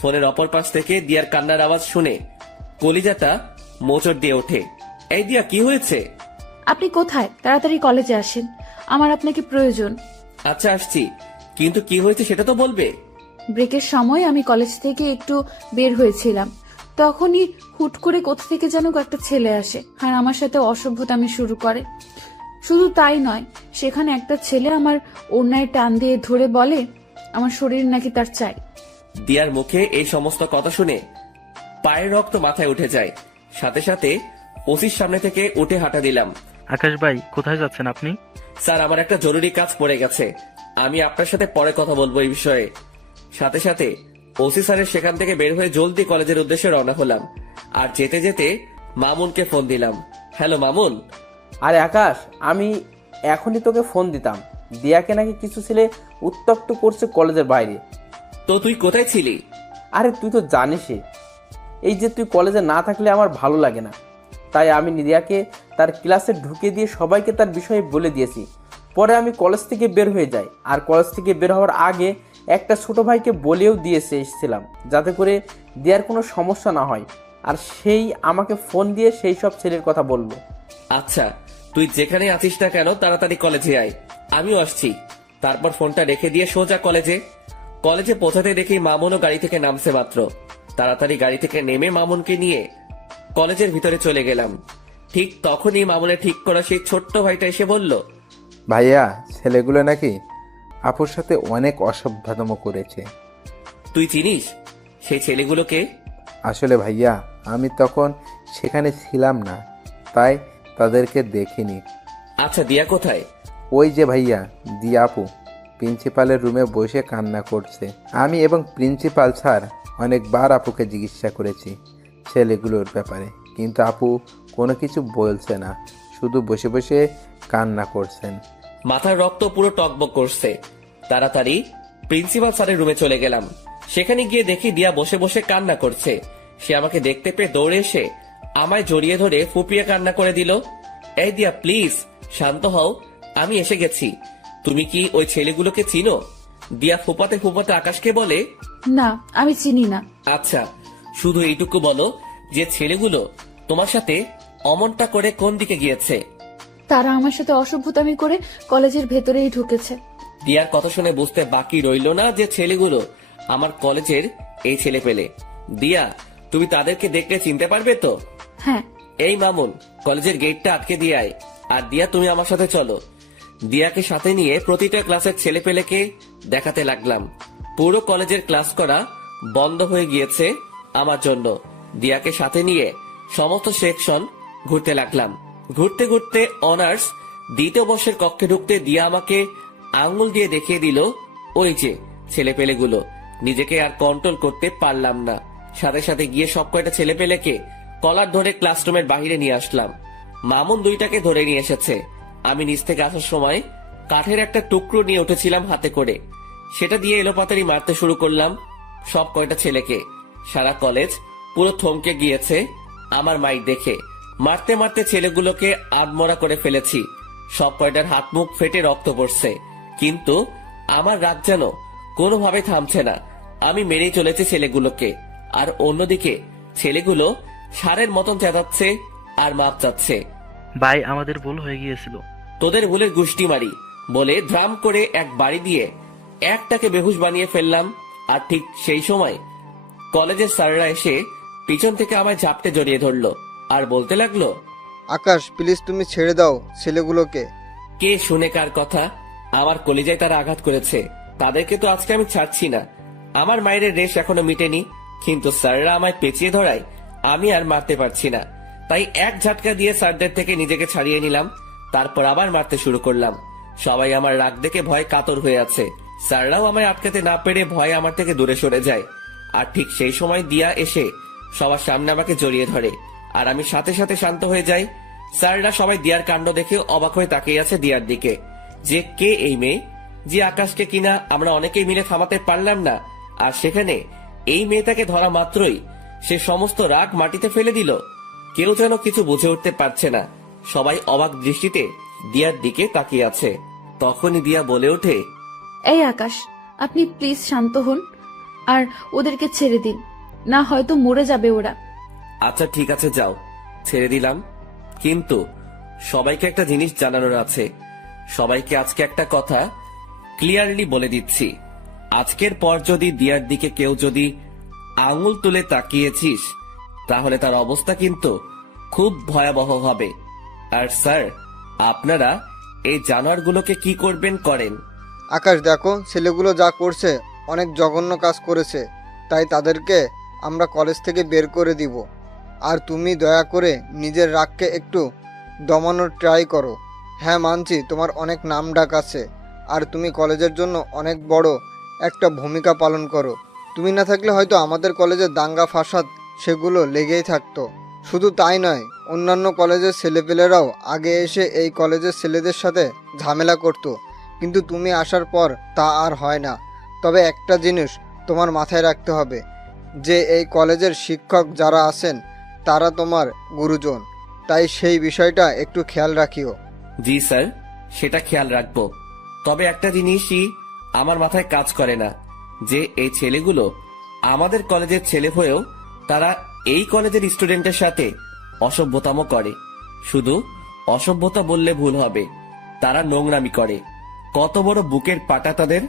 ফোনের অপর পাশ থেকে দিয়ার কান্নার আওয়াজ শুনে কলিজাটা মোচড় দিয়ে ওঠে। এই দিয়া, কি হয়েছে? আপনি কোথায়? তাড়াতাড়ি কলেজে আসেন, আমার আপনাকে প্রয়োজন। আচ্ছা আসছি, কিন্তু কি হয়েছে সেটা তো বলবে। ব্রেকের সময় আমি কলেজ থেকে একটু বের হয়েছিলাম, তখনই হুট করে কোথা থেকে যেন একটা ছেলে আসে আর আমার সাথে অসভ্যতামি শুরু করে। শুধু তাই নয়, সেখানে একটা ছেলে আমার ওড়নায় টান দিয়ে ধরে বলে আমার শরীর নাকি তার চাই। দিয়ার মুখে এই সমস্ত কথা শুনে পায়ের রক্ত মাথায় উঠে যায়। সাথে সাথে ওসির সামনে থেকে উঠে হাঁটা দিলাম। আকাশ ভাই, কোথায় যাচ্ছেন আপনি? স্যার, আমার একটা জরুরি কাজ পড়ে গেছে, আমি আপনার সাথে পরে কথা বলবো এই বিষয়ে। সাথে সাথে ওসি স্যারের সেখান থেকে বের হয়ে জলদি কলেজের উদ্দেশ্যে রওনা হলাম। আর যেতে যেতে মামুনকে ফোন দিলাম। হ্যালো মামুন। আরে আকাশ, আমি এখনই তোকে ফোন দিতাম, দিয়াকে নাকি কিছু ছেলে উত্তপ্ত করছে কলেজের বাইরে। তো তুই কোথায় ছিলি? আরে তুই তো জানিসই, এই যে তুই কলেজে না থাকলে আমার ভালো লাগে না, তাই আমি দিয়াকে তার ক্লাসে ঢুকে দিয়ে সবাইকে তার বিষয়ে বলে দিয়েছি। পরে আমি কলেজ থেকে বের হয়ে যাই, আর কলেজ থেকে বের হওয়ার আগে একটা ছোট ভাইকে বলেও দিয়েছে এসেছিলাম যাতে করে দিয়ার কোনো সমস্যা না হয়, আর সেই আমাকে ফোন দিয়ে সেই সব ছেলের কথা বললো। আচ্ছা, তুই যেখানে আছিস না কেন তাড়াতাড়ি কলেজে আয়, আমিও আসছি। তারপর ফোনটা রেখে দিয়ে সোজা কলেজে পৌঁছাতে দেখি মামুনও গাড়ি থেকে নামছে মাত্র। তাড়াতাড়ি গাড়ি থেকে নেমে মামুনকে নিয়ে কলেজের ভিতরে চলে গেলাম। ঠিক তখনই মামুনের ঠিক করা সেই ছোট্ট ভাইটা এসে বলল, ভাইয়া, ছেলেগুলো নাকি আপুর সাথে অনেক অসভ্যতম করেছে। তুই চিনিস সেই ছেলেগুলোকে? আসলে ভাইয়া, আমি তখন সেখানে ছিলাম না, তাই তাদেরকে দেখিনি। আচ্ছা, দিয়া কোথায়? ওই যে ভাইয়া, দিয়া আপু প্রিন্সিপালের রুমে বসে কান্না করছে। আমি এবং প্রিন্সিপাল স্যার অনেকবার আপুকে জিজ্ঞাসা করেছি ছেলেগুলোর ব্যাপারে, কিন্তু আপু কোনো কিছু বলছে না, শুধু বসে বসে কান্না করছেন। মাথার রক্ত পুরো টকবক করছে। তাড়াতাড়ি প্রিন্সিপাল স্যারের রুমে চলে গেলাম। সেখানে গিয়ে দেখি দিয়া বসে বসে কান্না করছে। সে আমাকে দেখতে পেয়ে দৌড়ে এসে আমায় জড়িয়ে ধরে ফুপিয়ে কান্না করে দিল। এই দিয়া, প্লিজ শান্ত হও, আমি এসে গেছি। তুমি কি ওই ছেলেগুলোকে চিনো? দিয়া ফুপাতে ফুপাতে আকাশকে বলে, না, আমি চিনি না। আচ্ছা, শুধু এইটুকু বলো যে ছেলেগুলো তোমার সাথে অমনটা করে কোন দিকে গিয়েছে? তারা আমার সাথে অসভ্যতামি করে কলেজের ভেতরেই ঢুকেছে। দিয়ার কথা শুনে বুঝতে বাকি রইল না যে ছেলেগুলো আমার কলেজের এই ছেলে পেলে। দিয়া, তুমি তাদেরকে দেখলে চিনতে পারবে তো? হ্যাঁ। এই মামুন, কলেজের গেটটা আটকে দিয়ে আয়। আর দিয়া, তুমি আমার সাথে চলো। দিয়াকে সাথে নিয়ে প্রতিটা ক্লাসের ছেলে পেলেকে দেখাতে লাগলাম। পুরো কলেজের ক্লাস করা বন্ধ হয়ে গিয়েছে আমার জন্য। দিয়াকে সাথে নিয়ে সমস্ত সেকশন ঘুরতে লাগলাম। ঘুরতে ঘুরতে অনার্স দ্বিতীয় বর্ষের কক্ষে ঢুকতে দিয়া আমাকে আঙ্গুল দিয়ে দেখিয়ে দিল ওই যে ছেলেপেলেগুলো। নিজেকে আর কন্ট্রোল করতে পারলাম না, সাথে সাথে গিয়ে সব কয়টা ছেলেপেলেকে কলার ধরে ক্লাসরুমের বাইরে নিয়ে আসলাম। মামুন দুইটাকে ধরে নিয়ে এসেছে। আমি নিচ থেকে আসার সময় কাঠের একটা টুকরো নিয়ে উঠেছিলাম হাতে করে, সেটা দিয়ে এলোপাতাড়ি মারতে শুরু করলাম সব কয়টা ছেলেকে। সারা কলেজ পুরো থমকে গিয়েছে আমার মাইক দেখে। মারতে মারতে ছেলেগুলোকে আধমরা করে ফেলেছি। সব কয়টার হাত মুখ ফেটে রক্ত পড়ছে, কিন্তু আমার রাগ যেন কোনোভাবে থামছে না। আমি মেরেই চলেছি ছেলেগুলোকে, আর অন্যদিকে ছেলেগুলো সারের মতন চেঁচাচ্ছে আর মাপ চাচ্ছে। ভাই, আমাদের ভুল হয়ে গিয়েছিল। তোদের ভুলের গুষ্টি মারি বলে ধ্রাম করে এক বাড়ি দিয়ে একটাকে বেহুশ বানিয়ে ফেললাম। আর ঠিক সেই সময় কলেজের স্যাররা এসে পিছন থেকে আমায় ঝাপটে জড়িয়ে ধরলো আর বলতে লাগলো, আকাশ, প্লিজ তুমি ছেড়ে দাও ছেলেগুলোকে। কে শুনে কার কথা? আমার কলিজায় তারা আঘাত করেছে, তাদেরকে তো আজকে আমি ছাড়ছি না। আমার মায়ের রেশ এখনো মিটেনি, কিন্তু স্যাররা আমায় পেঁচিয়ে ধরায় আমি আর মারতে পারছি না। তাই এক ঝাটকা দিয়ে স্যারদের থেকে নিজেকে ছাড়িয়ে নিলাম। তারপর আবার মারতে শুরু করলাম। সবাই আমার রাগ দেখে ভয় কাতর হয়ে আছে। স্যাররাও আমায় আটকাতে না পেরে ভয়ে আমার থেকে দূরে সরে যায়। আর ঠিক সেই সময় দিয়া এসে সবার সামনে আমাকে জড়িয়ে ধরে, আর আমি সাথে সাথে শান্ত হয়ে যাই। স্যাররা সবাই দিয়ার কাণ্ড দেখে অবাক হয়ে তাকিয়ে আছে দিয়ার দিকে, যে কে এই মেয়ে, যে আকাশকে কিনা আমরা অনেকেই মিলে থামাতে পারলাম না। আর সেখানে এই মেয়েটাকে ধরা মাত্রই সে সমস্ত রাগ মাটিতে ফেলে দিল। কেউ যেন কিছু বুঝে উঠতে পারছে না, সবাই অবাক দৃষ্টিতে দিয়ার দিকে তাকিয়ে আছে। তখনই দিয়া বলে ওঠে, এই আকাশ, আপনি প্লিজ শান্ত হন আর ওদেরকে ছেড়ে দিন, না হয়তো মরে যাবে ওরা। আচ্ছা ঠিক আছে, যাও, ছেড়ে দিলাম। কিন্তু সবাইকে একটা জিনিস জানানোর আছে। সবাইকে আজকে একটা কথা ক্লিয়ারলি বলে দিচ্ছি, আজকের পর যদি দিয়ার দিকে কেউ যদি আঙুল তুলে তাকিয়েছিস, তাহলে তার অবস্থা কিন্তু খুব ভয়াবহ হবে। আর স্যার, আপনারা এই জানোয়ারগুলোকে কি করবেন করেন। আকাশ, দেখো ছেলেগুলো যা করছে অনেক জঘন্য কাজ করেছে, তাই তাদেরকে আমরা কলেজ থেকে বের করে দিব। আর তুমি দয়া করে নিজের রাগকে একটু দমানোর ট্রাই করো। হ্যাঁ মানছি, তোমার অনেক নাম ডাক আছে, আর তুমি কলেজের জন্য অনেক বড় একটা ভূমিকা পালন করো। তুমি না থাকলে হয়তো আমাদের কলেজের দাঙ্গা ফাসাদ সেগুলো লেগেই থাকতো। শুধু তাই নয়, অন্যান্য কলেজের ছেলেপেলেরাও আগে এসে এই কলেজের ছেলেদের সাথে ঝামেলা করতো, কিন্তু তুমি আসার পর তা আর হয় না। তবে একটা জিনিস তোমার মাথায় রাখতে হবে যে এই কলেজের শিক্ষক যারা আছেন তারা তোমার গুরুজন, তাই সেই বিষয়টা একটু খেয়াল রাখিও। জি স্যার, সেটা খেয়াল রাখবো। তবে একটা জিনিসই আমার মাথায় কাজ করে না, যে এই ছেলেগুলো আমাদের কলেজের ছেলে হয়েও তারা এই কলেজের স্টুডেন্টের সাথে অসভ্যতাম করে। শুধু অসভ্যতা বললে ভুল হবে, তারা নোংরামি করে। কত বড় বুকের পাটা তাদের।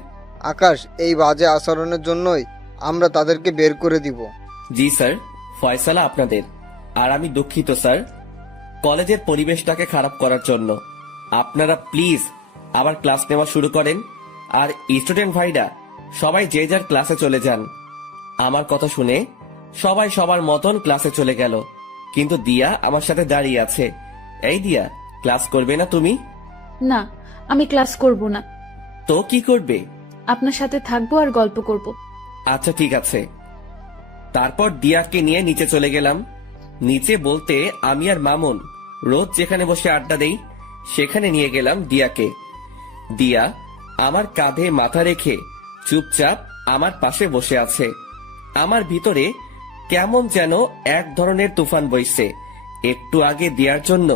আকাশ, এই বাজে আচরণের জন্যই আমরা তাদেরকে বের করে দিব। জি স্যার, ফয়সালা আপনাদের। আর আমি দুঃখিত স্যার কলেজের পরিবেশটাকে খারাপ করার জন্য। আপনারা প্লিজ আবার ক্লাস নেওয়া শুরু করেন, আর স্টুডেন্ট ভাইরা সবাই যে যার ক্লাসে চলে যান। আমার কথা শুনে সবাই সবার মতন ক্লাসে চলে গেল, কিন্তু দিয়া আমার সাথে দাঁড়িয়ে আছে। এই দিয়া, ক্লাস করবে না তুমি? না, আমি ক্লাস করব না। তো কি করবে? আপনার সাথে থাকবো আর গল্প করব। আচ্ছা ঠিক আছে। তারপর দিয়াকে নিয়ে নিচে চলে গেলাম। নিচে বলতে আমি আর মামুন রোজ যেখানে বসে আড্ডা দেই সেখানে নিয়ে গেলাম দিয়াকে। দিয়া আমার কাঁধে মাথা রেখে চুপচাপ আমার পাশে বসে আছে। আমার ভিতরে কেমন যেন এক ধরনের তুফান বইছে। একটু আগে দিয়ার জন্য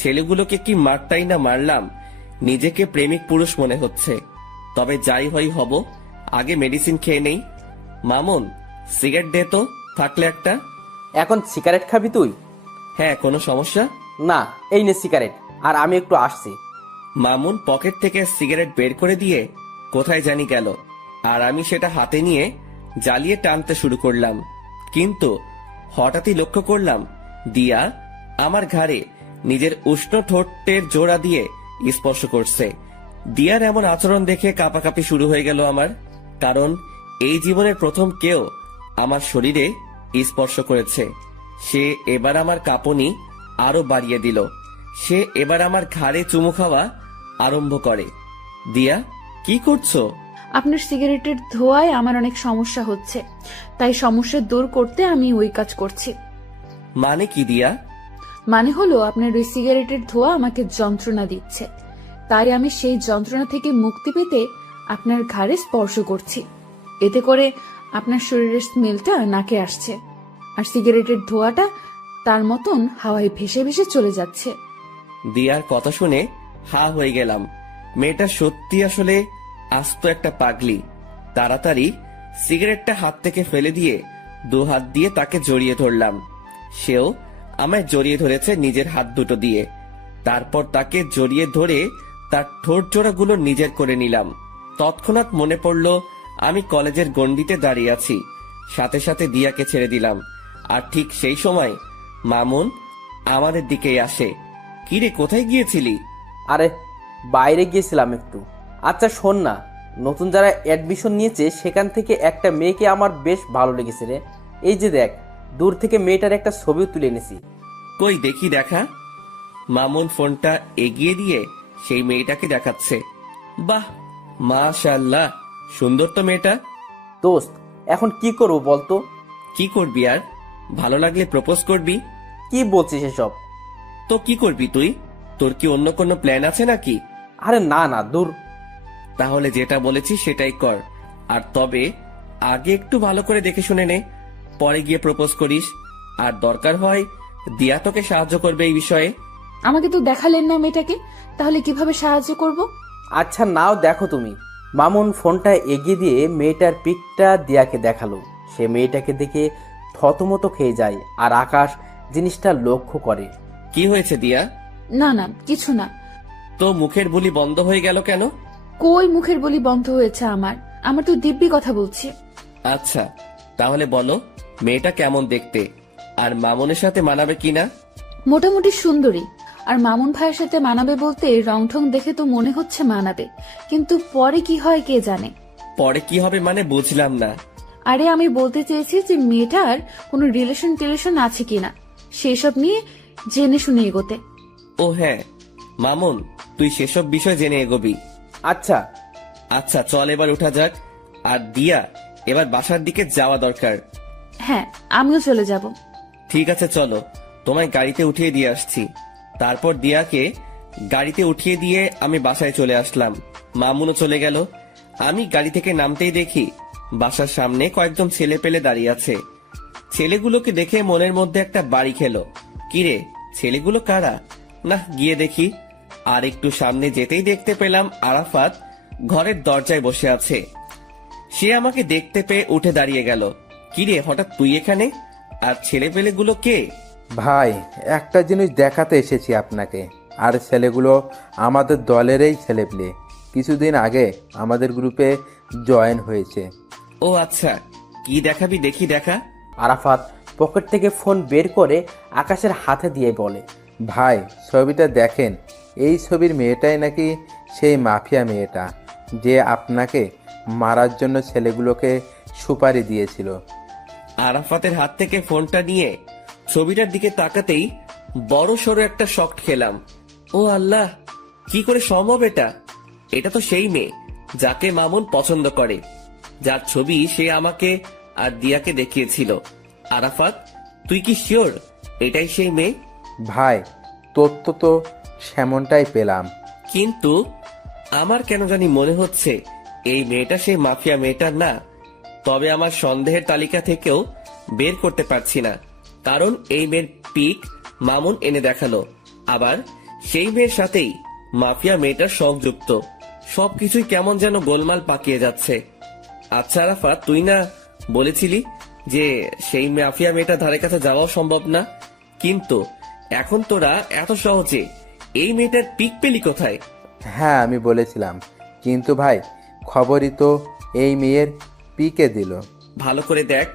ছেলেগুলোকে কি মারটাই না মারলাম, নিজেকে প্রেমিক পুরুষ মনে হচ্ছে। তবে যাই হই হব, আগে মেডিসিন খেয়ে নেই। মামুন, সিগারেট দে তো, থাকলে একটা। এখন সিগারেট খাবি তুই? হ্যাঁ, কোনো সমস্যা? না, এই নে সিগারেট, আর আমি একটু আসছি। মামুন পকেট থেকে সিগারেট বের করে দিয়ে কোথায় জানি গেল, আর আমি সেটা হাতে নিয়ে জ্বালিয়ে টানতে শুরু করলাম। কিন্তু হঠাৎই লক্ষ্য করলাম দিয়া আমার ঘাড়ে নিজের উষ্ণ ঠোঁটের জোড়া দিয়ে স্পর্শ করছে। দিয়ার এমন আচরণ দেখে কাঁপাকাঁপি শুরু হয়ে গেল আমার, কারণ এই জীবনের প্রথম কেউ আমার শরীরে স্পর্শ করেছে। সে এবার আমার কাঁপুনি আরো বাড়িয়ে দিল। সে এবার আমার ঘাড়ে চুমু খাওয়া আরম্ভ করে। দিয়া, কি করছো? আপনার সিগারেটের ধোঁয়ায় আমার অনেক সমস্যা হচ্ছে, তাই সমস্যা দূর করতে আমি ওই কাজ করছি। মানে কি দিয়া? মানে হলো আপনার ওই সিগারেটের ধোঁয়া আমাকে যন্ত্রণা দিচ্ছে, তাই আমি সেই যন্ত্রণা থেকে মুক্তি পেতে আপনার ঘাড়ে স্পর্শ করছি। এতে করে আপনার শরীরের স্মেলটা নাকে আসছে, আর সিগারেটের ধোঁয়াটা তার মতন হাওয়ায় ভেসে ভেসে চলে যাচ্ছে। দিয়ার কথা শুনে হা হয়ে গেলাম। মেয়েটা সত্যি আসলে আস্ত একটা পাগলি। তাড়াতাড়ি সিগারেটটা হাত থেকে ফেলে দিয়ে দু হাত দিয়ে তাকে জড়িয়ে ধরলাম। সেও আমায় জড়িয়ে ধরেছে নিজের হাত দুটো দিয়ে। তারপর তাকে জড়িয়ে ধরে তার ঠোঁট জোড়াগুলো নিজের করে নিলাম। তৎক্ষণাৎ মনে পড়ল আমি কলেজের গণ্ডিতে দাঁড়িয়ে আছি। সাথে সাথে দিয়াকে ছেড়ে দিলাম। আর ঠিক সেই সময় মামুন আমাদের দিকেই আসে। কিরে, কোথায় গিয়েছিলি? আরে বাইরে গিয়েছিলাম একটু। আচ্ছা শোন না, নতুন যারা অ্যাডমিশন নিয়েছে সেখান থেকে একটা মেয়েকে আমার বেশ ভালো লেগেছে রে। এই যে দেখ, দূর থেকে মেয়েটার একটা ছবিও তুলে এনেছি। কই দেখি, দেখা। মামুন ফোনটা এগিয়ে দিয়ে সেই মেয়েটাকে দেখাচ্ছে। বাহ, মাশাআল্লাহ, সুন্দর তো মেয়েটা। দোস্ত, এখন কি করবো বলতো? কি করবি আর? ভালো লাগলে প্রপোজ করবি। কি বলছিস এসব? তো কি করবি তুই? তোর কি অন্য কোনো প্ল্যান আছে নাকি? আরে না না, দূর। তাহলে যেটা বলেছি সেটাই কর। আর তবে আগে একটু ভালো করে দেখে শুনে নে, পরে গিয়ে প্রপোজ করিস। আর দরকার হয় দিয়া তোকে সাহায্য করবে এই বিষয়ে। আমাকে তো দেখালেন না মেয়েটাকে, তাহলে কিভাবে সাহায্য করব? আচ্ছা নাও দেখো তুমি। মামুন ফোনটা এগিয়ে দিয়ে মেয়েটার পিকটা দিয়াকে দেখালো। সে মেয়েটাকে দেখে থতমত খেয়ে যায়, আর আকাশ জিনিসটা লক্ষ্য করে। কি হয়েছে দিয়া? না না, কিছু না। তো মুখের বুলি বন্ধ হয়ে গেল কেন? কই মুখের বলি বন্ধ হয়েছে আমার তো দিব্যি কথা বলছি। আচ্ছা, তাহলে বলো মেয়েটা কেমন দেখতে, আর মামুনের সাথে মানাবে কিনা? মোটামুটি সুন্দরী, আর মামুন ভাইয়ের সাথে মানাবে বলতে রং ঠং দেখে তো মনে হচ্ছে মানাবে, কিন্তু পরে কি হয় কে জানে। পরে কি হবে মানে বুঝলাম না। আরে আমি বলতে চেয়েছি যে মেয়েটার কোনো রিলেশন আছে কিনা সেসব নিয়ে জেনে শুনে এগোতে। ও হ্যাঁ, মামুন তুই সেসব বিষয় জেনে এগোবি। আচ্ছা আচ্ছা চল এবার উঠা যাক। আর দিয়া, এবার বাসার দিকে যাওয়া দরকার। হ্যাঁ, আমিও চলে যাব। ঠিক আছে চলো, তোমায় গাড়িতে উঠিয়ে দিয়ে আসছি। তারপর দিয়াকে গাড়িতে উঠিয়ে দিয়ে আমি বাসায় চলে আসলাম। মামুনও চলে গেল। আমি গাড়ি থেকে নামতেই দেখি বাসার সামনে কয়েকজন ছেলে পেলে দাঁড়িয়ে আছে। ছেলেগুলোকে দেখে মনের মধ্যে একটা বাড়ি খেলো। কিরে, ছেলেগুলো কারা? না, গিয়ে দেখি। আর একটু সামনে যেতেই দেখতে পেলাম আরাফাত ঘরের দরজায় বসে আছে। সে আমাকে দেখতে পেয়ে উঠে দাঁড়িয়ে গেল। কিরে, হঠাৎ তুই এখানে? আর ছেলে পেলেগুলো কে? ভাই, একটা জিনিস দেখাতে এসেছি আপনাকে। আর ছেলেগুলো আমাদের দলেরই ছেলেপেলে, কিছুদিন আগে আমাদের গ্রুপে জয়েন হয়েছে। ও আচ্ছা, কি দেখাবি দেখি, দেখা। আরাফাত পকেট থেকে ফোন বের করে আকাশের হাতে দিয়ে বলে, ভাই ছবিটা দেখেন, এই ছবির মেয়েটাই নাকি সেই মাফিয়া মেয়েটা যে আপনাকে মারার জন্য ছেলেগুলোকে সুপারি দিয়েছিল। আরাফাতের হাত থেকে ফোনটা নিয়ে ছবিটার দিকে তাকাতেই বড় সড়ো একটা শক খেলাম। ও আল্লাহ, কি করে সম্ভব এটা? এটা তো সেই মেয়ে যাকে মামুন পছন্দ করে, যার ছবি সে আমাকে আর দিয়াকে দেখিয়েছিল। আরাফাত, তুই কি শিওর এটাই সেই মেয়ে? ভাই তথ্য তো সেমনটাই পেলাম। কিন্তু আমার কেন জানি মনে হচ্ছে এই মেয়েটা সেই মাফিয়া মেয়েটার না। তবে আমার সন্দেহের তালিকা থেকেও বের করতে পারছি না, কারণ এই মেয়ের পিক মামুন এনে দেখালো, আবার সেই মেয়ের সাথেই মাফিয়া মেয়েটার সংযুক্ত। সবকিছুই কেমন যেন গোলমাল পাকিয়ে যাচ্ছে। আচ্ছা আরাফাত, তুই না বলেছিলি যে সেই মাফিয়া মেয়েটার ধারে কাছে যাওয়াও সম্ভব না, কিন্তু এখন তোরা এত সহজে এই মেয়েটার পিক পেলি কোথায়? হ্যাঁ আমি বলেছিলাম, কিন্তু ভাই খবরই তো এই মেয়ের পিকে দিল। ভালো করে দেখ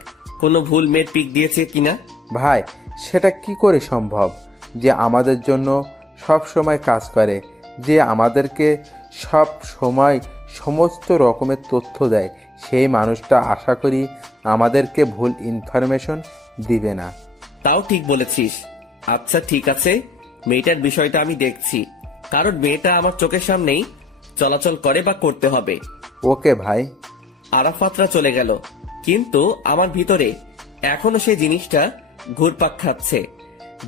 কোনো ভুল মেয়ের পিক দিয়েছে কিনা। ভাই সেটা কি করে সম্ভব যে আমাদের জন্য সব সময় কাজ করে, যে আমাদেরকে সব সময় সমস্ত রকমের তথ্য দেয়, সেই মানুষটা আশা করি আমাদেরকে ভুল ইনফরমেশন দিবে না। তাও ঠিক বলেছিস। আচ্ছা ঠিক আছে, মেয়েটার বিষয়টা আমি দেখছি, কারণ মেয়েটা আমার চোখের সামনেই চলাচল করে বা করতে হবে। ওকে ভাই। আরাফাতরা চলে গেল, কিন্তু আমার ভিতরে এখনো সেই জিনিসটা ঘুরপাক খাচ্ছে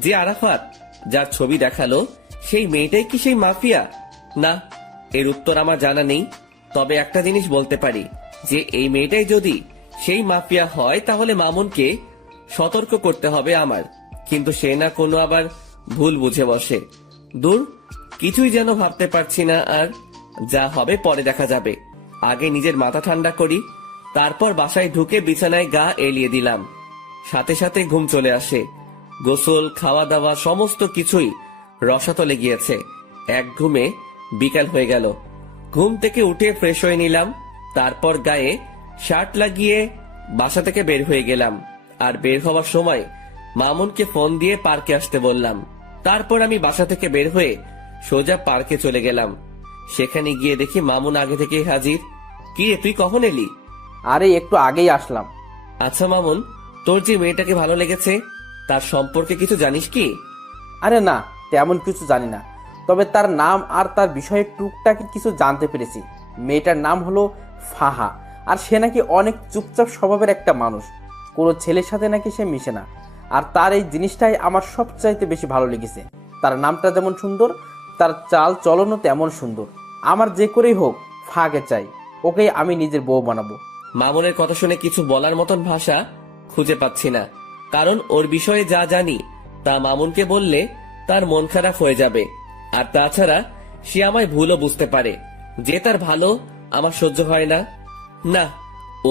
যে আরাফাত যার ছবি দেখালো সেই মেয়েটাই কি সেই মাফিয়া? না, এর উত্তর আমার জানা নেই। তবে একটা জিনিস বলতে পারি যে এই মেয়েটাই যদি সেই মাফিয়া হয় তাহলে মামুনকে সতর্ক করতে হবে আমার, কিন্তু সে না কোনো আবার ভুল বুঝে বসে। দূর, কিছুই যেন ভাবতে পারছি না, আর যা হবে পরে দেখা যাবে। আগে নিজের মাথা ঠান্ডা করি, তারপর বাসায় ঢুকে বিছানায় গা এলিয়ে দিলাম। সাথে সাথে ঘুম চলে আসে। গোসল, খাওয়া দাওয়া সমস্ত কিছুই রসাতলে গিয়েছে। এক ঘুমে বিকাল হয়ে গেল। ঘুম থেকে উঠে ফ্রেশ হয়ে নিলাম, তারপর গায়ে শার্ট লাগিয়ে বাসা থেকে বের হয়ে গেলাম। আর বের হওয়ার সময় মামুনকে ফোন দিয়ে পার্কে আসতে বললাম। তারপর আমি বাসা থেকে বের হয়ে সোজা পার্কে চলে গেলাম। সেখানে গিয়ে দেখি মামুন আগে থেকেই হাজির। কি রে, তুই কখন এলি? আরে একটু আগেই আসলাম। আচ্ছা মামুন, তোর যে মেয়েটাকে ভালো লেগেছে তার সম্পর্কে কিছু জানিস কি? আরে না, তেমন কিছু জানি না, তবে তার নাম আর তার বিষয়ে টুকটাক কিছু জানতে পেরেছি। মেয়েটার নাম হলো ফাহা, আর সে নাকি অনেক চুপচাপ স্বভাবের একটা মানুষ। কোনো ছেলের সাথে নাকি সে মিশে না, আর তার এই জিনিসটাই আমার সবচাইতে বেশি ভালো লেগেছে। তার নামটা যেমন সুন্দর, তার চাল চলনও তেমন সুন্দর। আমার যে করেই হোক ফাহাকে চাই, ওকেই আমি নিজের বউ বানাবো। মামুনের কথা শুনে কিছু বলার মতন ভাষা খুঁজে পাচ্ছি না, কারণ ওর বিষয়ে যা জানি তা মামুনকে বললে তার মন খারাপ হয়ে যাবে। আর তাছাড়া সে আমায় ভুলও বুঝতে পারে যে তার ভালো আমার সহ্য হয় না। না,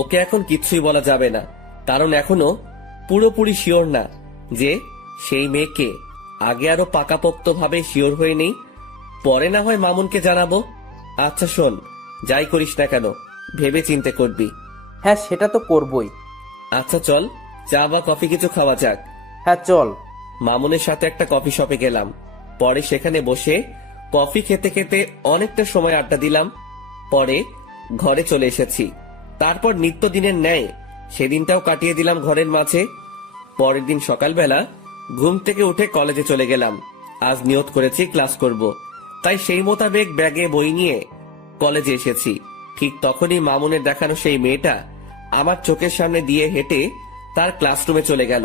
ওকে এখন কিছুই বলা যাবে না, কারণ এখনো পুরোপুরি শিওর না যে সেই মেয়েকে। আগে আরো পাকাপোক্ত ভাবে শিওর হয়ে নেই, পরে না হয় মামুনকে জানাবো। আচ্ছা শোন, যাই করিস না কেন ভেবে চিন্তে করবি। হ্যাঁ সেটা তো করবই। আচ্ছা চল, চা বা কফি কিছু খাওয়া যাক। হ্যাঁ চল। মামুনের সাথে একটা কফি শপে গেলাম। পরে সেখানে বসে কফি খেতে খেতে অনেকটা সময় আড্ডা দিলাম। পরে ঘরে চলে এসেছি। তারপর নিত্যদিনের ন্যায় সেদিনটাও কাটিয়ে দিলাম ঘরের মাঝে। পরের দিন সকালবেলা ঘুম থেকে উঠে কলেজে চলে গেলাম। আজ নিয়ত করেছি ক্লাস করব, তাই সেই মোতাবেক ব্যাগে বই নিয়ে কলেজে এসেছি। ঠিক তখনই মামুনের দেখানো সেই মেয়েটা আমার চোখের সামনে দিয়ে হেঁটে তার ক্লাসরুমে চলে গেল।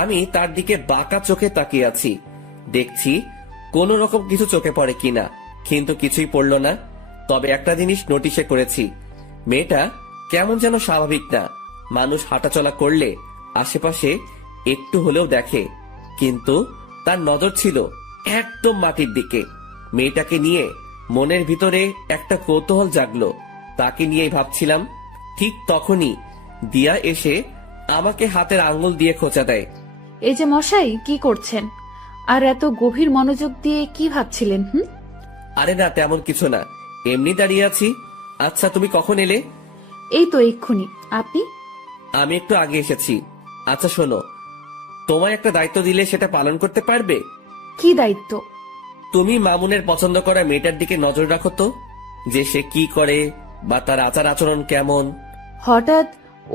আমি তার দিকে বাঁকা চোখে তাকিয়ে আছি, দেখছি কোন রকম কিছু চোখে পড়ে কিনা, কিন্তু কিছুই পড়ল না। তবে একটা জিনিস নোটিশে করেছি, মেয়েটা কেমন যেন স্বাভাবিক না। মানুষ হাঁটাচলা করলে আশেপাশে একটু হলেও দেখে, কিন্তু তার নজর ছিল একদম মাটির দিকে। মেয়েটাকে নিয়ে মনের ভিতরে একটা কৌতূহল জাগলো, তাকে নিয়েই ভাবছিলাম। ঠিক তখনই দিয়া এসে আমাকে হাতের আঙ্গুল দিয়ে খোঁচা দেয়। এই যে মশাই, কি করছেন? আর এত গভীর মনোযোগ দিয়ে কি ভাবছিলেন? আরে না, তেমন কিছু না, এমনি দাঁড়িয়ে আছি। আচ্ছা তুমি কখন এলে? এই তো এক্ষুনি। আপনি? আমি একটু আগে এসেছি। আচ্ছা শোনো, তোমায় একটা দায়িত্ব দিলে সেটা পালন করতে পারবে? কি দায়িত্ব? তুমি মামুনের পছন্দ করা মেয়েটার দিকে নজর রাখো তো, যে সে কি করে বা তার আচার আচরণ কেমন। হঠাৎ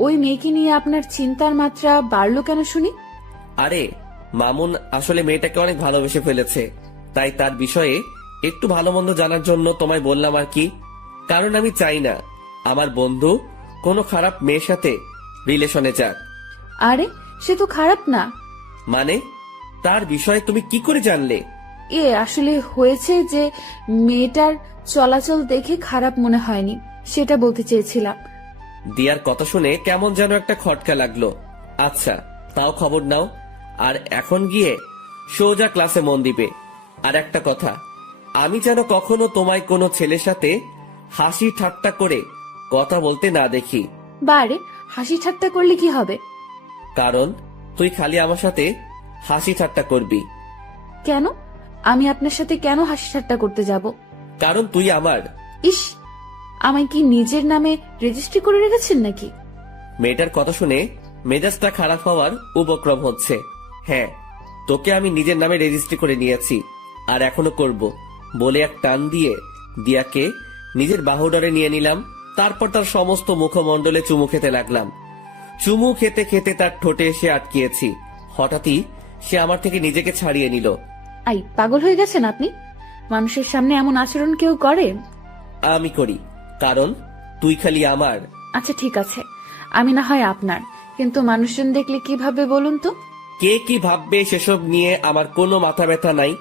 ওই মেয়েকে নিয়ে আপনার চিন্তার মাত্রা বাড়লো কেন শুনি? আরে মামুন আসলে মেয়েটাকে অনেক ভালোবেসে ফেলেছে, তাই তার বিষয়ে একটু ভালো মন্দ জানার জন্য তোমায় বললাম আর কি। কারণ আমি চাই না আমার বন্ধু কোনো খারাপ মেয়ের সাথে রিলেশনে যাক। আরে সে তো খারাপ না। মানে তার বিষয়ে তুমি কি করে জানলে? আসলে হয়েছে যে মেয়েটার চলাচল দেখে খারাপ মনে হয়নি, সেটা বলতে চেয়েছিলাম। দিয়ার কথা শুনে কেমন যেন একটা খটকা লাগলো। আচ্ছা তাও খবর নাও, আর এখন গিয়ে সোজা ক্লাসে মন দিবে। আর একটা কথা, আমি যেন কখনো তোমায় কোনো ছেলের সাথে হাসি ঠাট্টা করে কথা বলতে না দেখি। বারে হাসি ঠাট্টা করলে কি হবে? কারণ তুই খালি আমার সাথে হাসি ঠাট্টা করবি। কেন? আমি আপনার সাথে কেন হাসি ঠাট্টা করতে যাব? কারণ তুই আমার। ইস, আমায় কি নিজের নামে রেজিস্ট্রি করে রেখেছেন নাকি? মেয়েটার কথা শুনে মেজাজটা খারাপ হওয়ার উপক্রম হচ্ছে। হ্যাঁ, তোকে আমি নিজের নামে রেজিস্ট্রি করে নিয়েছি, আর এখনো করব বলে এক টান দিয়ে দিয়াকে নিজের বাহুডরে নিয়ে নিলাম। তারপর তার সমস্ত মুখমণ্ডলে চুমু খেতে লাগলাম। চুমু খেতে খেতে তার ঠোঁটে এসে আটকিয়েছি। হঠাৎই সে আমার থেকে নিজেকে ছাড়িয়ে নিল। আই, পাগল হয়ে গেছেন আপনি? মানুষের সামনে এমন আচরণ কেউ করে? আমি করি, কারণ তুই খালি আমার। আচ্ছা ঠিক আছে, আমি না হয় আপনার, কিন্তু মানুষজন দেখলে কিভাবে বলুন তো? কে কি ভাববে সেসব নিয়ে আমার কোনো মাথা ব্যথা নাই।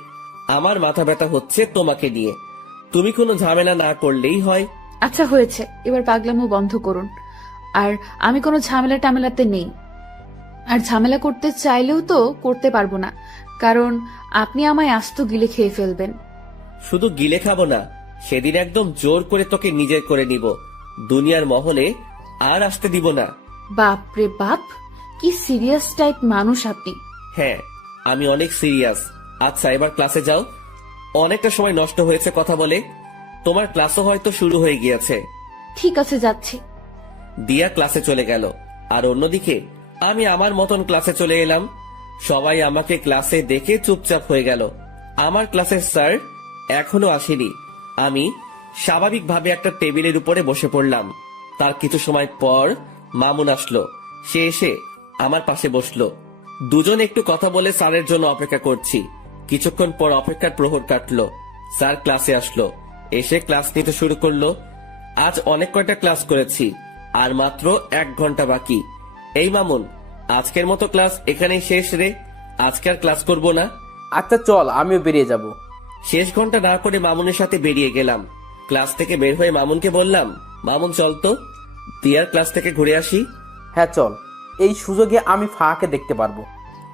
আমার মাথা ব্যথা হচ্ছে তোমাকে নিয়ে। তুমি কোনো ঝামেলা না করলেই হয়। আচ্ছা হয়েছে, এবার পাগলামো বন্ধ করুন। আর আমি কোনো ঝামেলা টামেলাতে নেই, আর ঝামেলা করতে চাইলেও তো করতে পারবো না, কারণ আপনি আমায় আস্ত গিলে খেয়ে ফেলবেন। শুধু গিলে খাবো না, সেদিন একদম জোর করে তোকে নিজের করে নিব। দুনিয়ার মহলে আর আসতে দিব না। বাপ রে বাপ, কি সিরিয়াস টাইপ মানুষ আপনি। হ্যাঁ, আমি অনেক সিরিয়াস। আচ্ছা এবার ক্লাসে যাও, অনেকটা সময় নষ্ট হয়েছে কথা বলে। তোমার ক্লাসও হয়তো শুরু হয়ে গিয়েছে। ঠিক আছে, যাচ্ছি। দিয়া ক্লাসে চলে গেল, আর অন্যদিকে আমি আমার মতন ক্লাসে চলে এলাম। সবাই আমাকে ক্লাসে দেখে চুপচাপ হয়ে গেল। আমার ক্লাসের স্যার এখনো আসেনি। আমি স্বাভাবিকভাবে একটা টেবিলের উপরে বসে পড়লাম। তার কিছু সময় পর মামুন আসলো। সে এসে আমার পাশে বসলো। দুজন একটু কথা বলে স্যারের জন্য অপেক্ষা করছি। কিছুক্ষণ পর অপেক্ষার প্রহর কাটলো। স্যার ক্লাসে আসলো, এসে ক্লাস নিতে শুরু করলো। আজ অনেক কয়টা ক্লাস করেছি, আর মাত্র 1 ঘন্টা বাকি। এই মামুন, আজকের মতো ক্লাস এখানেই শেষ রে। আজকে আর ক্লাস করব না। আচ্ছা চল, আমিও বেরিয়ে যাব। শেষ ঘন্টা না করে মামুনের সাথে বেরিয়ে গেলাম। ক্লাস থেকে বের হয়ে মামুনকে বললাম, মামুন চল তো দিয়ার ক্লাস থেকে ঘুরে আসি। হ্যাঁ চল, এই সুযোগে আমি ফাঁকে দেখতে পারবো।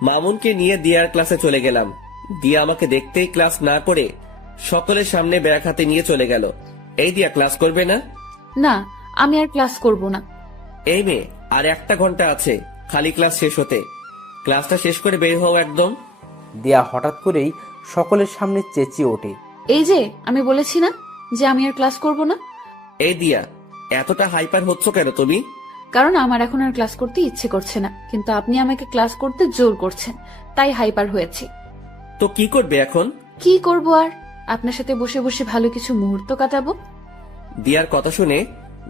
মামুনকে নিয়ে দিয়ার ক্লাসে চলে গেলাম। দিয়া আমাকে দেখতেই ক্লাস না করে সকলের সামনে ব্যাগ হাতে নিয়ে চলে গেল। এই দিয়া ক্লাস করবে না? না, আমি আর ক্লাস করব না। এই মেয়ে, আর 1 ঘন্টা আছে খালি ক্লাস শেষ হতে। ক্লাসটা শেষ করে বের হও একদম। দিয়া হঠাৎ করেই সকলের সামনে চেঁচিয়ে ওঠে। এই যে আমি বলেছি না যে আমি আর ক্লাস করব না। এই দিয়া, এতটা হাইপার হচ্ছ কেন তুমি? কারণ আমার এখন আর ক্লাস করতে ইচ্ছে করছে না, কিন্তু আপনি আমাকে ক্লাস করতে জোর করছেন, তাই হাইপার হয়েছি। তো কি করবে এখন? কি করব আর, আপনার সাথে বসে বসে ভালো কিছু মুহূর্ত কাটাবো। দিয়ার কথা শুনে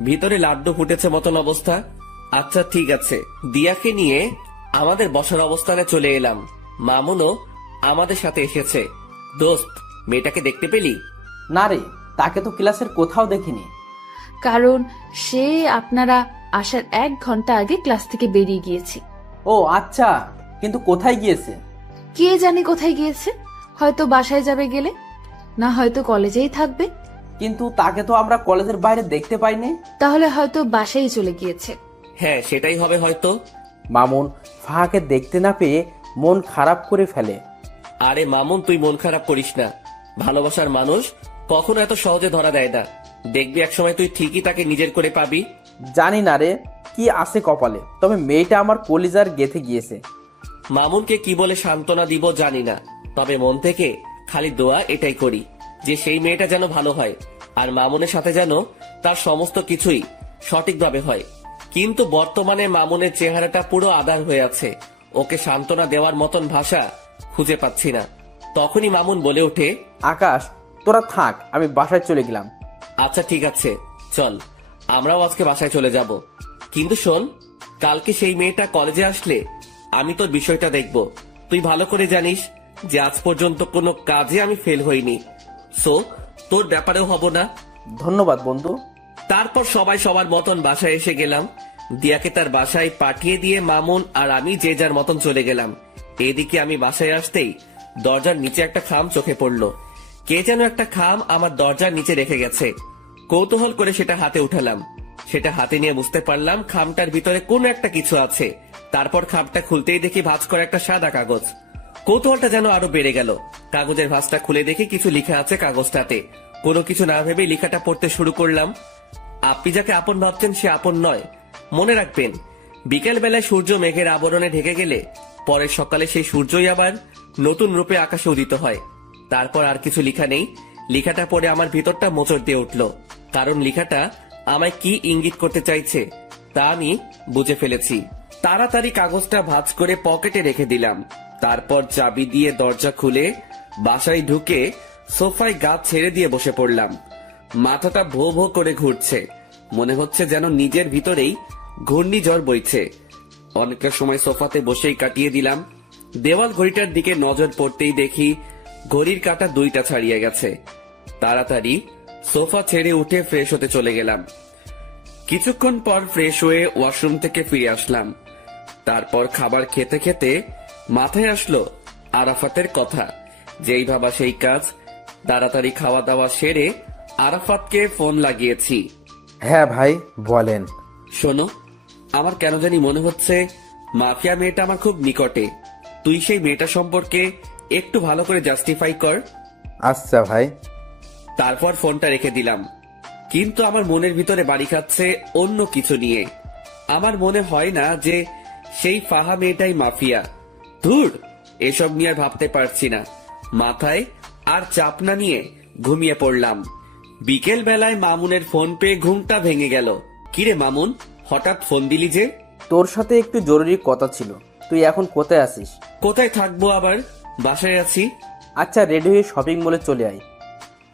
ভিতরে লাড্ডু ফুটেছে মতন অবস্থা। আচ্ছা ঠিক আছে, দিয়াকে নিয়ে আমাদের বসার অবস্থানে চলে এলাম। মামুনও আমাদের সাথে এসেছে। দোস্ত, মেয়েটাকে দেখতে পেলি? না রে, তাকে তো ক্লাসের কোথাও দেখিনি। কারণ সে আপনারা আসার 1 ঘন্টা আগে ক্লাস থেকে বেরিয়ে গিয়েছি। ও আচ্ছা, কিন্তু কোথায় গিয়েছে? কে জানে কোথায় গিয়েছে, হয়তো বাসায় যাবে গেলে, না হয়তো কলেজেই থাকবে। কিন্তু তাকে তো আমরা কলেজের বাইরে দেখতে পাইনি। তাহলে হয়তো বাসায় চলে গিয়েছে। হ্যাঁ সেটাই হবে হয়তো। মামুন ফাহাকে দেখতে না পেয়ে মন খারাপ করে ফেলে। আরে মামুন, তুই মন খারাপ করিস না। ভালোবাসার মানুষ কখনো এত সহজে ধরা দেয় না। দেখবি একসময় তুই ঠিকই তাকে নিজের করে পাবি। জানি না রে কি আছে কপালে, তবে মেয়েটা আমার কলিজার গেথে গিয়েছে। মামুনকে কি বলে সান্ত্বনা দিব জানি না, তবে মন থেকে খালি দোয়া এটাই করি যে সেই মেয়েটা যেন ভালো হয়, আর মামুনের সাথে যেন তার সমস্ত কিছুই সঠিকভাবে হয়। কিন্তু বর্তমানে মামুনের চেহারাটা পুরো আধার হয়ে আছে। ওকে সান্ত্বনা দেওয়ার মতন ভাষা খুঁজে পাচ্ছি না। তখনই মামুন বলে ওঠে, আকাশ, তোরা থাক, আমি বাসায় চলে গেলাম। আচ্ছা ঠিক আছে, চল আমরাও আজকে বাসায় চলে যাব। কিন্তু শোন, কালকে সেই মেয়েটা কলেজে আসলে আমি তোর বিষয়টা দেখব। তুই ভালো করে জানিস যে আজ পর্যন্ত কোনো কাজে আমি ফেল হইনি, সো তোর ব্যাপারেও হব না। ধন্যবাদ বন্ধু। তারপর সবাই সবার মতন বাসায় এসে গেলাম। দিয়াকে তার বাসায় পাঠিয়ে দিয়ে মামুন আর আমি যে যার মতন চলে গেলাম। এদিকে আমি বাসায় আসতেই দরজার নিচে একটা খাম চোখে পড়লো। কে যেন একটা খাম আমার দরজার নিচে রেখে গেছে। কৌতূহল করে সেটা হাতে উঠালাম। সেটা হাতে নিয়ে বুঝতে পারলাম খামটার ভিতরে কোনো একটা কিছু আছে। তারপর খামটা খুলতেই দেখি ভাঁজ করা একটা সাদা কাগজ। কৌতূহলটা যেন আরো বেড়ে গেল। কাগজের ভাঁজটা খুলে দেখি কিছু লেখা আছে কাগজটাতে। কোনো কিছু না ভেবে লেখাটা পড়তে শুরু করলাম। আপনি যাকে আপন ভাবছেন সে আপন নয়। মনে রাখবেন, বিকেল বেলায় সূর্য মেঘের আবরণে ঢেকে গেলে পরের সকালে সেই সূর্যই আবার নতুন রূপে আকাশে উদিত হয়। তারপর আর কিছু লেখা নেই। লেখাটা পড়ে আমার ভিতরটা মোচড় দিয়ে উঠল, কারণ লেখাটা আমায় কি ইঙ্গিত করতে চাইছে তা আমি বুঝে ফেলেছি। তাড়াতাড়ি কাগজটা ভাঁজ করে পকেটে রেখে দিলাম। তারপর চাবি দিয়ে দরজা খুলে বাসায় ঢুকে সোফায় গা ছেড়ে দিয়ে বসে পড়লাম। মাথাটা ভো ভো করে ঘুরছে, মনে হচ্ছে যেন নিজের ভিতরেই ঘূর্ণিঝড় বইছে। অনেকটা সময় সোফাতে বসেই কাটিয়ে দিলাম। দেওয়াল ঘড়িটার দিকে নজর পড়তেই দেখি ঘড়ির কাঁটা 2টা ছাড়িয়ে গেছে। তাড়াতাড়ি সোফা ছেড়ে উঠে ফ্রেশ হতে চলে গেলাম। কিছুক্ষণ পর ফ্রেশ হয়ে ওয়াশরুম থেকে ফিরে আসলাম। তারপর খাবার খেতে খেতে মাথায় আসলো আরাফাতের কথা। যেই ভাবা সেই কাজ। তাড়াতাড়ি খাওয়া দাওয়া সেরে আরাফাতকে ফোন লাগিয়েছি। হ্যাঁ ভাই, বলেন। শোনো, আমার কেন জানি মনে হচ্ছে মাফিয়া মেয়েটা আমার খুব নিকটে। তুই সেই মেয়েটা সম্পর্কে একটু ভালো করে জাস্টিফাই কর। আচ্ছা ভাই। তারপর ফোনটা রেখে দিলাম। কিন্তু আমার মনের ভিতরে বাড়ি খাচ্ছে অন্য কিছু নিয়ে। আমার মনে হয় না যে সেই ফাহা মেয়েটাই মাফিয়া। ধুর, এসব নিয়ে আর ভাবতে পারছি না। মাথায় আর চাপ না নিয়ে ঘুমিয়ে পড়লাম। বিকেল বেলায় মামুনের ফোন পেয়ে ঘুমটা ভেঙে গেল। কিরে মামুন, হঠাৎ ফোন দিলি যে? তোর সাথে একটু জরুরি কথা ছিল। তুই এখন কোথায় আছিস? কোথায় থাকবো আবার, বাসায় আছি। আচ্ছা, রেডি হয়ে শপিং মলে চলে আয়।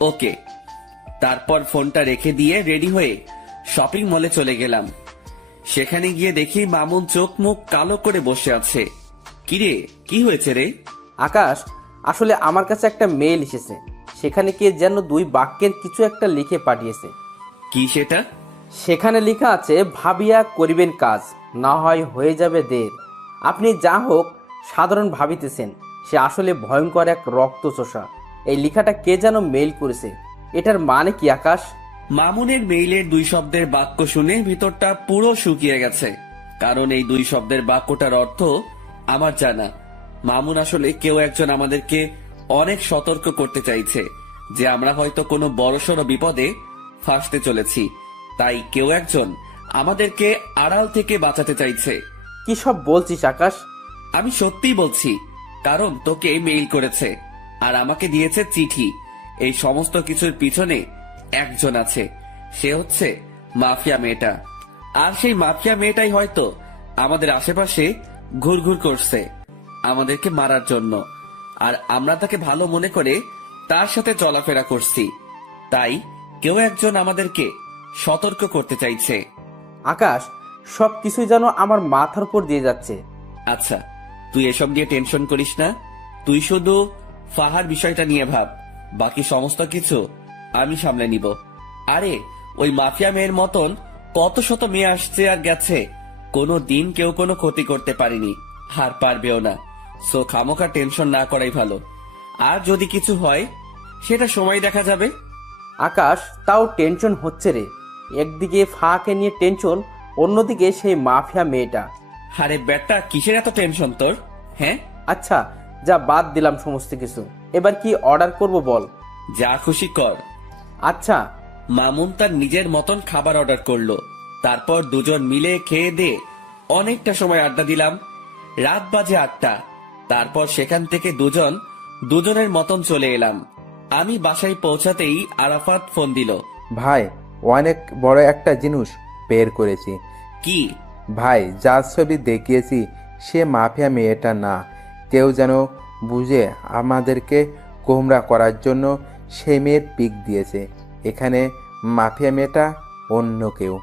ওকে। তারপর ফোনটা রেখে দিয়ে রেডি হয়ে শপিং মলে চলে গেলাম। সেখানে গিয়ে দেখি মামুন চোখ মুখ কালো করে বসে আছে। কিরে, কি হয়েছে রে? আকাশ, আসলে আমার কাছে একটা মেইল এসেছে। সেখানে কে যেন 2 বাক্যের কিছু একটা লিখে পাঠিয়েছে। কি সেটা? সেখানে লেখা আছে, ভাবিয়া করিবেন কাজ, না হয় হয়ে যাবে দের। আপনি যা হোক সাধারণ ভাবিতেছেন, সে আসলে ভয়ঙ্কর এক রক্তচোষা। এই লেখাটা কে যেন মেইল করেছে। এটার মানে কি আকাশ? মামুনের মেইলের 2 শব্দের বাক্য শুনে ভিতরটা পুরো শুকিয়ে গেছে। কারণ এই 2 শব্দের বাক্যটার অর্থ আমার জানা। মামুন আসলে কেউ একজন আমাদেরকে অনেক সতর্ক করতে চাইছে যে আমরা হয়তো কোনো বড়সড় বিপদে ফাঁসতে চলেছি। তাই কেউ একজন আমাদেরকে আড়াল থেকে বাঁচাতে চাইছে। কি সব বলছিস আকাশ? আমি সত্যিই বলছি, কারণ তোকে মেইল করেছে আর আমাকে দিয়েছে চিঠি। এই সমস্ত কিছুর পিছনে একজন আছে, সে হচ্ছে মাফিয়া মেয়েটা। আর সেই মাফিয়া মেয়েটাই হয়তো আমাদের আশেপাশে ঘুরঘুর করছে আমাদেরকে মারার জন্য। আর আমরা তাকে ভালো মনে করে তার সাথে চলাফেরা করছি। তাই কেউ একজন আমাদেরকে সতর্ক করতে চাইছে। আকাশ, সব কিছুই যেন আমার মাথার উপর দিয়ে যাচ্ছে। আচ্ছা, তুই এসব নিয়ে টেনশন করিস না। তুই শুধু ফাহার বিষয়টা নিয়ে ভাব, বাকি সমস্ত কিছু আমি সামলে নিব। আরে, ওই মাফিয়া মেয়ের মতন কত শত মেয়ে আসছে আর গেছে, কোনো দিন কেউ কোনো ক্ষতি করতে পারেনি, আর পারবেও না। সো খামোখা টেনশন না করাই ভালো। আর যদি কিছু হয় সেটা সময় দেখা যাবে। আকাশ, তাও টেনশন হচ্ছে রে। একদিকে ফাঁকে নিয়ে টেনশন, অন্যদিকে সেই মাফিয়া মেয়েটা। আরে বেটা, কিসের এত টেনশন তোর? হ্যাঁ, আচ্ছা, যা বাদ দিলাম সমস্ত কিছু। এবার কি অর্ডার করব বল? যা খুশি কর। আচ্ছা। মামুন তার নিজের মতন খাবার অর্ডার করলো। তারপর দুজন মিলে খেয়ে দিয়ে অনেকটা সময় আড্ডা দিলাম। রাত বাজে 8টা। তারপর সেখান থেকে দুজনের মতন চলে এলাম। আমি বাসায় পৌঁছাতেই আরাফাত ফোন দিল। ভাই, অনেক বড় একটা জিনিস বের করেছি। কি? ভাই যার ছবি দেখিয়েছি সে মাফিয়া মেয়েটা না। কেউ যেন বুঝে আমাদেরকে গোমরা করার জন্য সেই মেয়ের পিক দিয়েছে। এখানে মাফিয়া মেয়েটা অন্য কেউ।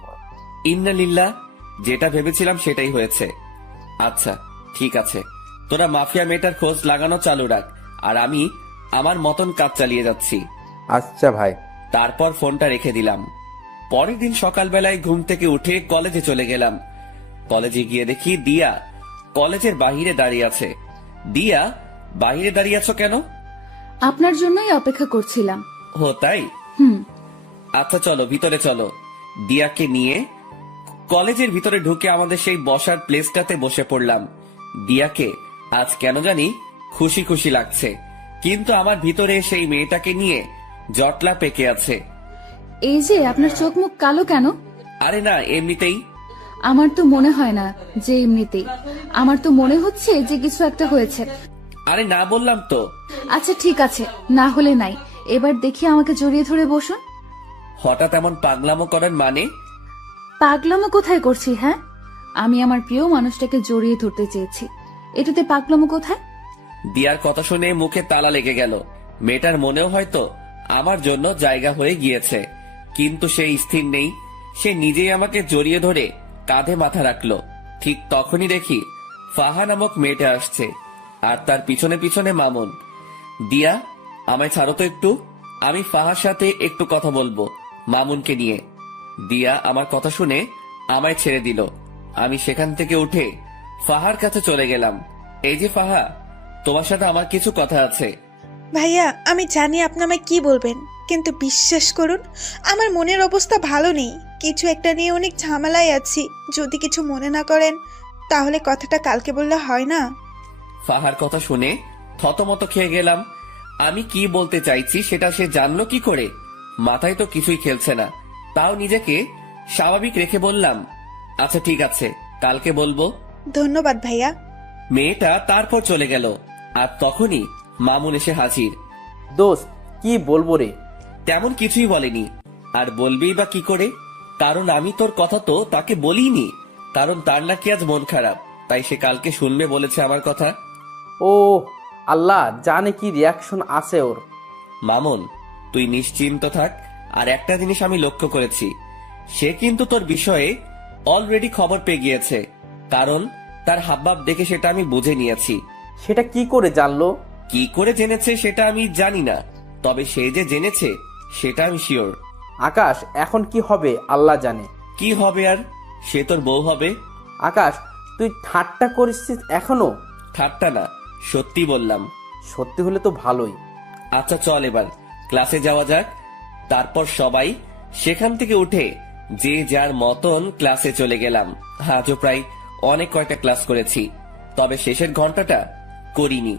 ইন্নালিল্লাহ, যেটা ভেবেছিলাম সেটাই হয়েছে। আচ্ছা ঠিক আছে, তোরা মাফিয়া মেয়েটার খোঁজ লাগানো চালু রাখ, আর আমি আমার মতন কাজ চালিয়ে যাচ্ছি। আচ্ছা ভাই। তারপর ফোনটা রেখে দিলাম। পরের দিন সকালবেলায় ঘুম থেকে উঠে কলেজে চলে গেলাম। কলেজে গিয়ে দেখি দিয়া কলেজের বাহিরে দাঁড়িয়ে আছে। দিয়া, বাহিরে দাঁড়িয়ে আছো কেন? আপনার জন্যই অপেক্ষা করছিলাম। ও তাই? হুম। আচ্ছা চলো ভিতরে চলো। দিয়াকে নিয়ে কলেজের ভিতরে ঢুকে আমাদের সেই বসার প্লেসটাতে বসে পড়লাম। দিয়াকে আজ কেন জানি খুশি খুশি লাগছে, কিন্তু আমার ভিতরে সেই মেয়েটাকে নিয়ে জটলা পেকে আছে। এই যে আপনার চোখ মুখ কালো কেন? আরে না, এমনিতেই। আমার তো মনে হয় না যে এমনিতেই, আমার তো মনে হচ্ছে যে কিছু একটা হয়েছে। আরে না বললাম তো। আচ্ছা ঠিক আছে, না হলে নাই। এবার দেখি আমাকে জড়িয়ে ধরে বসুন। হঠাৎ এমন পাগলামো করেন মানে? পাগলামো কোথায় করছি? হ্যাঁ, আমি আমার প্রিয় মানুষটাকে জড়িয়ে ধরতে চেয়েছি, এটাতে পাগলামো কোথায়? দিয়ার কথা শুনে মুখে তালা লেগে গেল। মেয়েটার মনেও হয়তো আমার জন্য জায়গা হয়ে গিয়েছে, কিন্তু সে স্থির নেই। সে নিজেই আমাকে জড়িয়ে ধরে কাঁধে মাথা রাখলো। ঠিক তখনই দেখি ফাহা নামক মেয়েটা আসছে, আর তার পিছনে পিছনে মামুন। দিয়া, আমায় ছাড়ো তো একটু, আমি ফাহার সাথে একটু কথা বলবো মামুনকে নিয়ে। দিয়া আমার কথা শুনে আমায় ছেড়ে দিল। আমি সেখান থেকে উঠে ফাহার কাছে চলে গেলাম। এই যে ফাহা, তোমার সাথে আমার কিছু কথা আছে। ভাইয়া, আমি জানি আপনি আমায় কি বলবেন, কিন্তু বিশ্বাস করুন আমার মনের অবস্থা ভালো নেই। কিছু একটা নিয়ে অনেক ঝামেলায় আছি। যদি কিছু মনে না করেন তাহলে কথাটা কালকে বললে হয় না? ফাহার কথা শুনে থতমত খেয়ে গেলাম। আমি কি বলতে চাইছি সেটা সে জানলো কি করে? মাথায় তো কিছুই খেলছে না। তাও নিজেকে স্বাভাবিক রেখে বললাম, আচ্ছা ঠিক আছে, কালকে বলবো। ধন্যবাদ ভাইয়া। মেয়েটা তারপর চলে গেল, আর তখনই মামুন এসে হাজির। দোস্ত, কি বলবো রে? তেমন কিছুই বলেনি, আর বলবেই বা কি করে? কারণ আমি তোর কথা তো তাকে বলিনি, কারণ তার নাকি আজ মন খারাপ, তাই সে কালকে শুনবে বলেছে আমার কথা। ও আল্লাহ জানে কি রিয়াকশন আছে ওর। মামুন, তুই নিশ্চিন্ত থাক। আর একটা জিনিস আমি লক্ষ্য করেছি, সে কিন্তু তোর বিষয়ে অলরেডি খবর পেয়ে গিয়েছে, কারণ তার হাবভাব দেখে সেটা আমি বুঝে নিয়েছি। সেটা কি করে জানলো? কি করে জেনেছে সেটা আমি জানি না, তবে সে যে জেনেছে সেটা আমি শিওর। আকাশ, এখন কি হবে আল্লাহ জানে। কি হবে আর? সে তোর বউ হবে। আকাশ, তুই ঠাট্টা করিস এখনো? ঠাট্টা না, সত্যি বললাম। সত্যি হলে তো ভালোই। আচ্ছা চল এবার ক্লাসে যাওয়া যাক। তারপর সবাই সেখান থেকে উঠে যে যার মতন ক্লাসে চলে গেলাম। আজও প্রায় অনেক কয়টা ক্লাস করেছি, তবে শেষের ঘন্টাটা করিনি।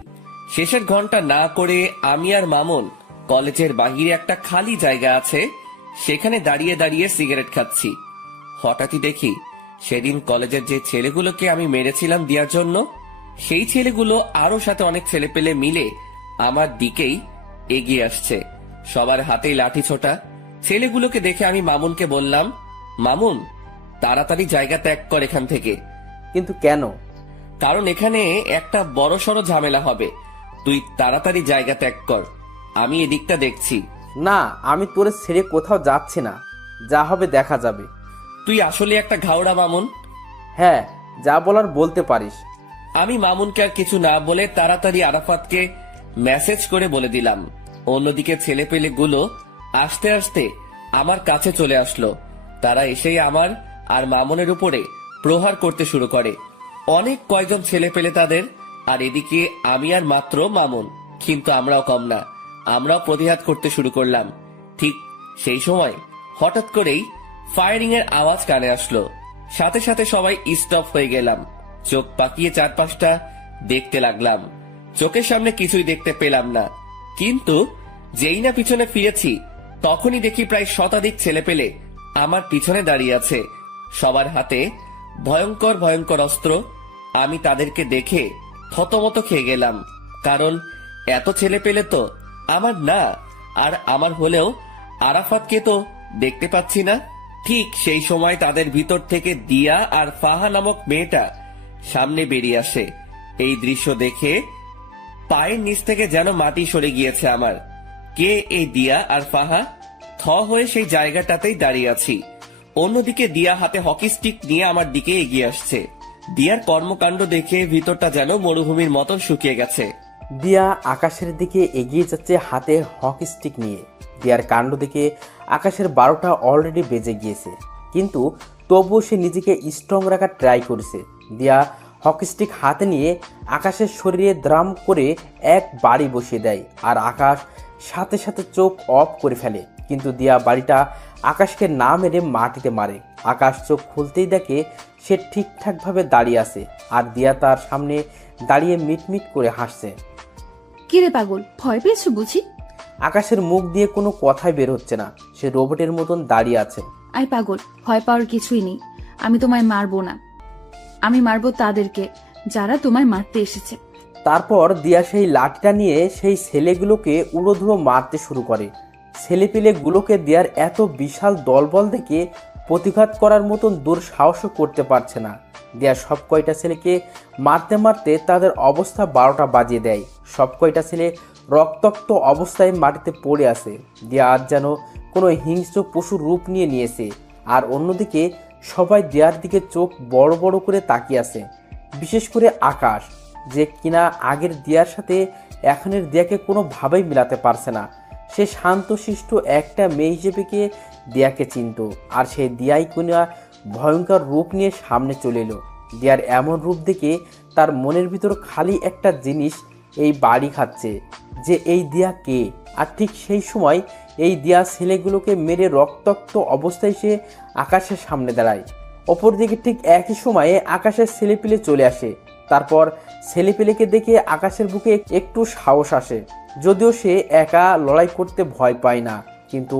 শেষের ঘন্টা না করে আমি আর মামুন কলেজের বাহিরে একটা খালি জায়গা আছে, সেখানে দাঁড়িয়ে দাঁড়িয়ে সিগারেট খাচ্ছি। হঠাৎই দেখি সেদিন কলেজের যে ছেলেগুলোকে আমি মেরেছিলাম দেওয়ার জন্য, সেই ছেলেগুলো আরো সাথে অনেক ছেলে পেলে মিলে আমার দিকেই এগিয়ে আসছে, সবার হাতেই লাঠি ছোটা। ছেলেগুলোকে দেখে আমি মামুনকে বললাম, মামুন তাড়াতাড়ি জায়গা ত্যাগ কর এখান থেকে। কিন্তু কেন? কারণ এখানে একটা বড়সড় ঝামেলা হবে, তুই তাড়াতাড়ি জায়গা ত্যাগ কর, আমি এদিকটা দেখছি। না, আমি তোরে ছেড়ে কোথাও যাচ্ছি না, যা হবে দেখা যাবে। তুই আসলে একটা ঘাওড়া মামুন। হ্যাঁ, যা বলার বলতে পারিস। আমি মামুনকে আর কিছু না বলে তাড়াতাড়ি আরাফাতকে মেসেজ করে বলে দিলাম। অন্যদিকে ছেলেপেলে গুলো আস্তে আস্তে আমার কাছে চলে আসলো। তারা এসেই আমার আর মামুনের উপরে প্রহার করতে শুরু করে। অনেক কয়জন ছেলে পেলে তাদের, আর এদিকে আমি আর মাত্র মামুন, কিন্তু আমরাও কম না, আমরাও প্রতিহাত করতে শুরু করলাম। ঠিক সেই সময় হঠাৎ করেই ফায়ারিং এর আওয়াজ কানে আসলো। সাথে সাথে সবাই স্টপ হয়ে গেলাম, চোখ পাকিয়ে চারপাশটা দেখতে লাগলাম। চোখের সামনে কিছুই দেখতে পেলাম না, কিন্তু যেই না পিছনে ফিরেছি তখনই দেখি প্রায় শতাধিক ছেলে পেলে আমার পিছনে দাঁড়িয়ে আছে, সবার হাতে ভয়ঙ্কর ভয়ঙ্কর অস্ত্র। আমি তাদেরকে দেখে থতমত খেয়ে গেলাম, কারণ এত ছেলে পেলে তো আমার না, আর আমার হলেও আরাফাতকে তো দেখতে পাচ্ছি না। ঠিক সেই সময় তাদের ভিতর থেকে দিয়া আর ফাহা নামক মেয়েটা সামনে বেরিয়ে আসে। এই দৃশ্য দেখে পায়ের নিচ থেকে যেন মাটি সরে গিয়েছে আমার। কে এই দিয়া আর ফাহা? থ হয়ে সেই জায়গাটাতেই দাঁড়িয়ে আছি। অন্যদিকে দিয়া হাতে হকি স্টিক নিয়ে আমার দিকে এগিয়ে আসছে। দিয়ার কর্মকাণ্ড দেখে ভিতরটা যেন মরুভূমির মতন শুকিয়ে গেছে। দিয়া আকাশের দিকে এগিয়ে যাচ্ছে হাতে হকি স্টিক নিয়ে। দিয়ার কাণ্ড দেখে আকাশের 12টা অলরেডি বেজে গিয়েছে, কিন্তু তবুও সে নিজেকে স্ট্রং রাখার ট্রাই করেছে। দিয়া হকি স্টিক হাতে নিয়ে আকাশের শরীরে দ্রাম করে এক বাড়ি বসিয়ে দেয়, আর আকাশ সাথে সাথে চোখ অফ করে ফেলে। কিন্তু দিয়া বাড়িটা আকাশকে না মেরে মাটিতে মারে। আকাশ চোখ খুলতেই দেখে সে ঠিকঠাকভাবে দাঁড়িয়ে আছে, আর দিয়া তার সামনে দাঁড়িয়ে মিটমিট করে হাসছে। কিরে পাগল, ভয় পেয়েছো বুঝি? আকাশের মুখ দিয়ে কোনো কথাই বের হচ্ছে না, সে রোবটের মতন দাঁড়িয়ে আছে। আই পাগল, ভয় পাওয়ার কিছুই নেই। আমি তোমায় মারবো না, আমি মারবো তাদেরকে যারা তোমায় মারতে এসেছে। তারপর দিয়া সেই লাঠিটা নিয়ে সেই ছেলেগুলোকে উড়োধুড়ো মারতে শুরু করে। ছেলেপিলেগুলোকে দিয়ার এত বিশাল দলবল দেখে প্রতিঘাত করার মতন দুঃসাহসও করতে পারছে না। দিয়া সব কয়টা ছেলেকে মারতে মারতে তাদের অবস্থা 12টা বাজিয়ে দেয়। সব কয়টা ছেলে রক্তাক্ত অবস্থায় মাটিতে পড়ে আছে। দিয়া আজ যেন কোনো হিংস্র পশুর রূপ নিয়েছে। আর অন্যদিকে সবাই দিয়ার দিকে চোখ বড় বড় করে তাকিয়ে আছে, বিশেষ করে আকাশ, যে কিনা আগের দিয়ার সাথে এখনের দিয়াকে কোনোভাবেই মিলাতে পারছে না। সে শান্তশিষ্ট একটা মেয়ে হিসেবে কে দিয়াকে চিনত, আর সেই দিয়াই কিনা ভয়ঙ্কর রূপ নিয়ে সামনে চলে এলো। দিয়ার এমন রূপ দেখে তার মনের ভিতর খালি একটা জিনিস এই বাড়ি খাচ্ছে, যে এই দিয়া কে। আর ঠিক সেই সময় এই দিয়া ছেলেগুলোকে মেরে রক্তাক্ত অবস্থায় সে আকাশের সামনে দাঁড়ায়। অপরদিকে ঠিক একই সময়ে আকাশের ছেলেপিলে চলে আসে। তারপর ছেলেপিলেকে দেখে আকাশের বুকে একটু সাহস আসে, যদিও সে একা লড়াই করতে ভয় পায় না। কিন্তু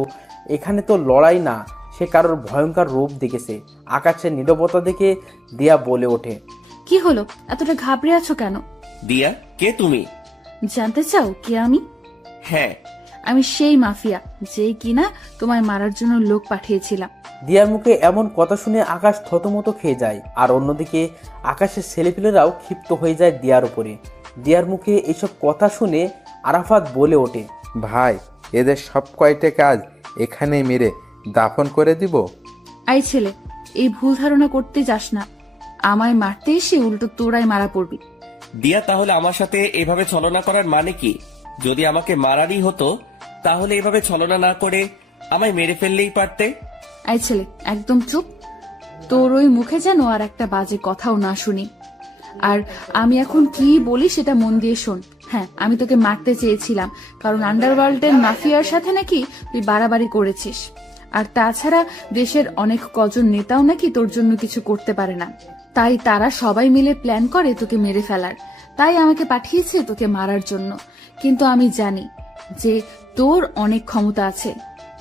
এখানে তো লড়াই না, সে কারোর ভয়ঙ্কর রূপ দেখেছে। আকাশের নীরবতা দেখে দিয়া বলে ওঠে, কি হলো, এতটা ঘাবড়ে আছো কেন? দিয়া, কে তুমি? জানতে চাও কে আমি? হ্যাঁ। আমি সেই মাফিয়া যে কিনা তোমায় মারার জন্য লোক পাঠিয়েছিলাম। দিয়ার মুখে এমন কথা শুনে আকাশ থতমত খেয়ে যায়, আর অন্যদিকে আকাশের ছেলেপিলেরাও ক্ষিপ্ত হয়ে যায় দিয়ার উপরে। দিয়ার মুখে এইসব কথা শুনে আরাফাত বলে ওঠে, ভাই, এদের সব কয়টা কাজ এখানে মেরে দাফন করে দিব। আই ছেলে, এই ভুল ধারণা করতে যাস না। আমায় মারতে এসে উল্টো তোরাই মারা পড়বি। দিয়া, তাহলে আমার সাথে এভাবে ছলনা করার মানে কি? যদি আমাকে মারারই হতো তাহলে এভাবে ছলনা না করে আমায় মেরে ফেললেই পারতে। আই ছেলে, একদম চুপ। তোর ওই মুখে যেন আর একটা বাজে কথাও না শুনি। আর আমি এখন কি বলি সেটা মন দিয়ে শোন। হ্যাঁ, আমি তোকে মারতে চেয়েছিলাম, কারণ আন্ডারওয়ার্ল্ডের মাফিয়ার সাথে নাকি তুই বাড়াবাড়ি করেছিস। আর তাছাড়া দেশের অনেক কজন নেতাও নাকি তোর জন্য কিছু করতে পারে না, তাই তারা সবাই মিলে প্ল্যান করে তোকে মেরে ফেলার। তাই আমাকে পাঠিয়েছে তোকে মারার জন্য। কিন্তু আমি জানি যে তোর অনেক ক্ষমতা আছে,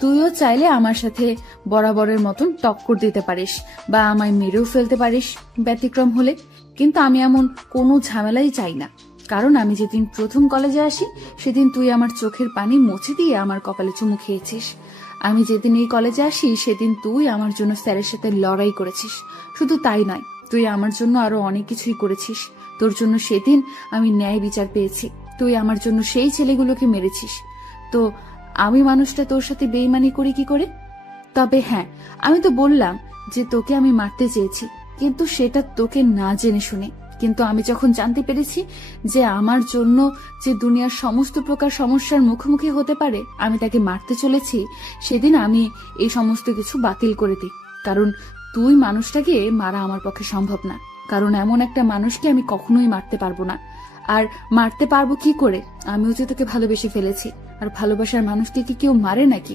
তুইও চাইলে আমার সাথে বরাবরের মতন টক্কর দিতে পারিস বা আমায় মেরেও ফেলতে পারিস ব্যতিক্রম হলে। কিন্তু আমি এমন কোনো ঝামেলাই চাই না, কারণ আমি যেদিন প্রথম কলেজে আসি সেদিন তুই আমার চোখের পানি মুছে দিয়ে আমার কপালে চুমু খেয়েছিস। আমি যেদিন এই কলেজে আসি সেদিন তুই আমার জন্য স্যারের সাথে লড়াই করেছিস। শুধু তাই নয়, তুই আমার জন্য আরো অনেক কিছুই করেছিস। তোর জন্য সেদিন আমি ন্যায় বিচার পেয়েছি। তুই আমার জন্য সেই ছেলেগুলোকে মেরেছিস। তো আমি মানুষটা তোর সাথে বেইমানি করি কি করে? তবে হ্যাঁ, আমি তো বললাম যে তোকে আমি মারতে চেয়েছি, কিন্তু সেটা তোকে না জেনে শুনে। কিন্তু আমি যখন জানতে পেরেছি যে আমার জন্য যে দুনিয়ার সমস্ত প্রকার সমস্যার মুখোমুখি হতে পারে আমি তাকে মারতে চলেছি, সেদিন আমি এই সমস্ত কিছু বাতিল করে দিই। কারণ তুই মানুষটাকে মারা আমার পক্ষে সম্ভব না, কারণ এমন একটা মানুষকে আমি কখনোই মারতে পারবো না। আর মারতে পারবো কি করে? আমিও যে তোকে ভালোবেসে ফেলেছি, আর ভালোবাসার মানুষকে কি কেউ মারে নাকি?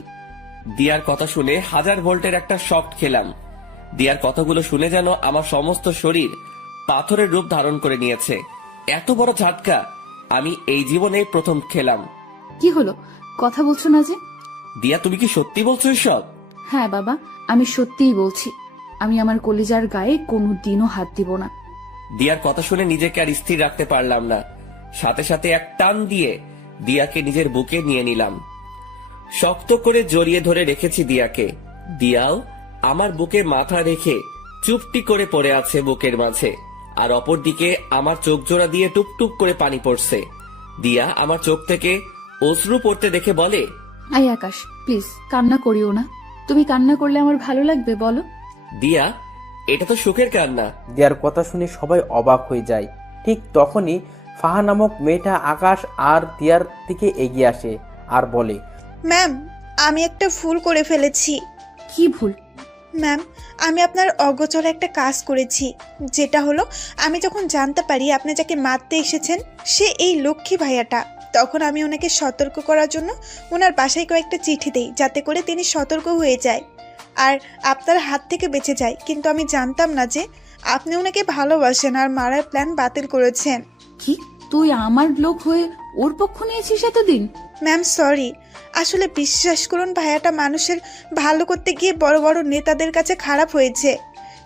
দিয়ার কথা শুনে 1000 ভোল্টের একটা শক খেলাম। দিয়ার কথাগুলো শুনে যেন আমার সমস্ত শরীর পাথরের রূপ ধারণ করে নিয়েছে। এত বড় ঝাটকা আমি এই জীবনে প্রথম খেলাম। কি হলো, কথা বলছো না যে? দিয়া, তুমি কি সত্যি বলছো এসব? হ্যাঁ বাবা, আমি সত্যিই বলছি। আমি আমার কলিজার গায়ে কোনো দিনও হাত দিব না। দিয়ার কথা শুনে নিজেকে আর স্থির রাখতে পারলাম না। সাথে সাথে এক টান দিয়ে দিয়াকে নিজের বুকে নিয়ে নিলাম। শক্ত করে জড়িয়ে ধরে রেখেছি দিয়াকে। দিয়াও আমার বুকে মাথা রেখে চুপটি করে পড়ে আছে বুকের মাঝে, আর অপরদিকে আমার চোখ জোড়া দিয়ে টুপটুপ করে পানি পড়ছে। দিয়া আমার চোখ থেকে অশ্রু পড়তে দেখে বলে, আই আকাশ, প্লিজ কান্না করিও না। তুমি কান্না করলে আমার ভালো লাগবে বলো? দিয়া, এটা তো সুখের কান্না। দিয়ার কথা শুনে সবাই অবাক হয়ে যায়। ঠিক তখনই ফাহা নামক মেয়েটা আকাশ আর দিয়ার দিকে এগিয়ে আসে আর বলে, ম্যাম, আমি একটা ভুল করে ফেলেছি। কি ভুল? ম্যাম, আমি আপনার অগোচরে একটা কাজ করেছি, যেটা হলো আমি যখন জানতে পারি আপনি যাকে মারতে এসেছেন সে এই লক্ষ্মী ভাইয়াটা, তখন আমি ওনাকে সতর্ক করার জন্য ওনার বাসায় কয়েকটা চিঠি দেই, যাতে করে তিনি সতর্ক হয়ে যায় আর আপনার হাত থেকে বেঁচে যায়। কিন্তু আমি জানতাম না যে আপনি ওনাকে ভালোবাসেন আর মারার প্ল্যান বাতিল করেছেন। কি তুই আমার লোক হয়ে ওর পক্ষ নিয়েছিস এতদিন? ম্যাম সরি, আসলে বিশ্বাস করুন ভাইয়াটা মানুষের ভালো করতে গিয়ে বড় বড় নেতাদের কাছে খারাপ হয়েছে।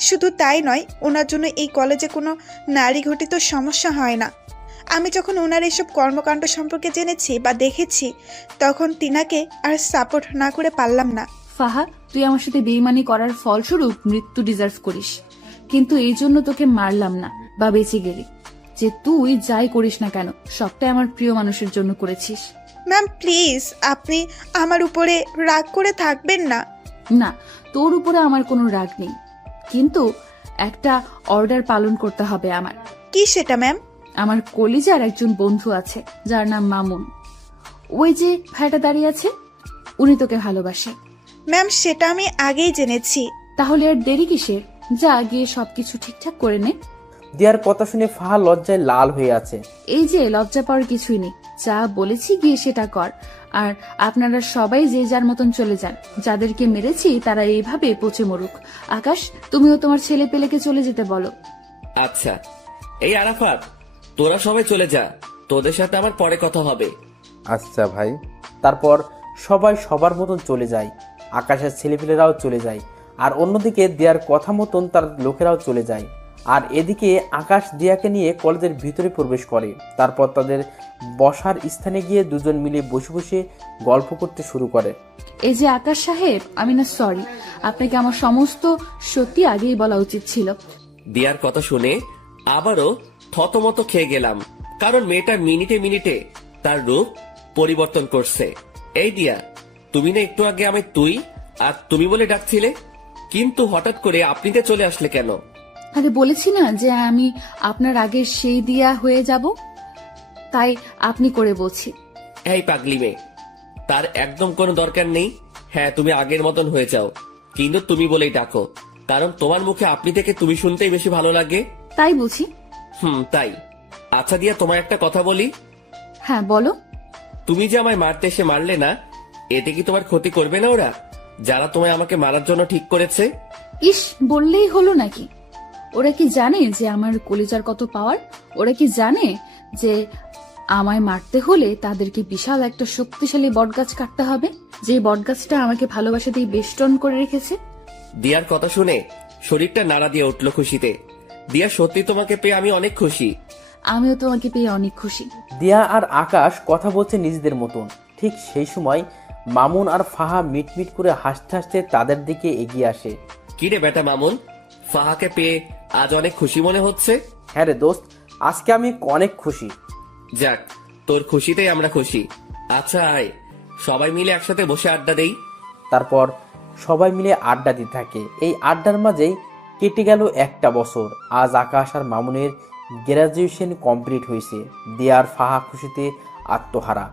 শুধু তাই নয়, ওনার জন্য এই কলেজে কোনো নারী ঘটিত সমস্যা হয় না। আমি যখন ওনার এইসব কর্মকাণ্ড সম্পর্কে জেনেছি বা দেখেছি, তখন তিনাকে আর সাপোর্ট না করে পারলাম না। ফাহা, তুই আমার সাথে বেইমানি করার ফলস্বরূপ মৃত্যু ডিজার্ভ করিস, কিন্তু এই জন্য তোকে মারলাম না বা বেঁচে গেলি। যে তুই যাই করিস না কেন, সবটাই আমার প্রিয় মানুষের জন্য করেছিস। ম্যাম প্লিজ, আপনি আমার উপরে রাগ করে থাকবেন না। না, তোর উপরে আমার কোনো রাগ নেই, কিন্তু একটা অর্ডার পালন করতে হবে আমার। কি সেটা ম্যাম? আমার কলিজার একজন বন্ধু আছে যার নাম মামুন। ওই যে ভাইটা দাঁড়িয়ে আছে, উনি তোকে ভালোবাসে। ম্যাম সেটা আমি আগেই জেনেছি। তাহলে আর দেরি কিসের? যা গিয়ে সবকিছু ঠিকঠাক করে নে। দিয়ার কথা শুনে ফাহা লজ্জায় লাল হয়ে আছে। এই যে লজ্জা পাওয়ার কিছুই নেই, যা বলেছি গিয়ে সেটা কর। আর আপনারা সবাই যে যার মতন চলে যান, যাদেরকে মেরেছি তারা এইভাবে পচে মরুক। আকাশ, তুমিও তোমার ছেলে পেলেকে চলে যেতে বলো। আচ্ছা। এই আরাফাত, তোরা সবাই চলে যা, তোদের সাথে আমার পরে কথা হবে। আচ্ছা ভাই। তারপর সবাই সবার মতন চলে যায়। আকাশের ছেলেপেলেরাও চলে যায়, আর অন্যদিকে দিয়ার কথা মতন তার লোকেরাও চলে যায়। আর এদিকে আকাশ দিয়াকে নিয়ে কলেজের ভিতরে প্রবেশ করে। তারপর তাদের বসার স্থানে গিয়ে দুজন মিলে বসে বসে গল্প করতে শুরু করে। এই যে আকাশ সাহেব, আমি না সরি, আপনাকে আমার সমস্ত সত্যি আগেই বলা উচিত ছিল। দিয়ার কথা শুনে আবারও থতমত খেয়ে গেলাম, কারণ মেয়েটা মিনিটে মিনিটে তার রূপ পরিবর্তন করছে। এই দিয়া, তুমি না একটু আগে আমি তুই আর তুমি বলে ডাকছিলে, কিন্তু হঠাৎ করে আপনিতে চলে আসলে কেন? আরে বলেছি না যে আমি আপনার আগে সেই দিয়া হয়ে যাব, তাই আপনি করে বলছি। এই পাগলি মেয়ে, তার একদম কোনো দরকার নেই। হ্যাঁ, তুমি আগের মতন হয়ে যাও, কিন্তু তুমি বলেই ডাকো, কারণ তোমার মুখে আপনি থেকে তুমি শুনতেই বেশি ভালো লাগে। তাই বুঝি? তাই। আচ্ছা দিয়া, তোমায় একটা কথা বলি। হ্যাঁ বলো। তুমি যে আমায় মারতে এসে মারলে না, এতে কি তোমার ক্ষতি করবে না ওরা, যারা তোমায় আমাকে মারার জন্য ঠিক করেছে? ইস, বললেই হলো নাকি? ওরা কি জানে যে আমার কলিজার কত পাওয়ার? ওরা কি জানে যে আমায় মারতে হলে তাদেরকে বিশাল একটা শক্তিশালী বটগাছ কাটতে হবে, যে বটগাছটা আমাকে ভালোবাসা দিয়ে বেষ্টন করে রেখেছে? দিয়ার কথা শুনে শরীরটা নাড়া দিয়ে উঠলো খুশিতে। দিয়া, সত্যি তোমাকে পেয়ে আমি অনেক খুশি। আমিও তোমাকে পেয়ে অনেক খুশি। দিয়া আর আকাশ কথা বলছে নিজেদের মতন। ঠিক সেই সময় মামুন আর ফাহা মিটমিট করে হাসতে হাসতে তাদের দিকে এগিয়ে আসে। কি রে বেটা মামুন, ফাহাকে পেয়ে আজ অনেক খুশি মনে হচ্ছে? হ্যাঁ রে দোস্ত, আজকে আমি অনেক খুশি। যাক, তোর খুশিতেই আমরা খুশি। আচ্ছা আয়, সবাই মিলে একসাথে বসে আড্ডা দেই। তারপর সবাই মিলে আড্ডা দিতে থাকে। এই আড্ডার মাঝেই কেটে গেল একটা বছর। আজ আকাশ আর মামুনের গ্রাজুয়েশন কমপ্লিট হয়েছে। দিয়া আর ফাহা খুশিতে আত্মহারা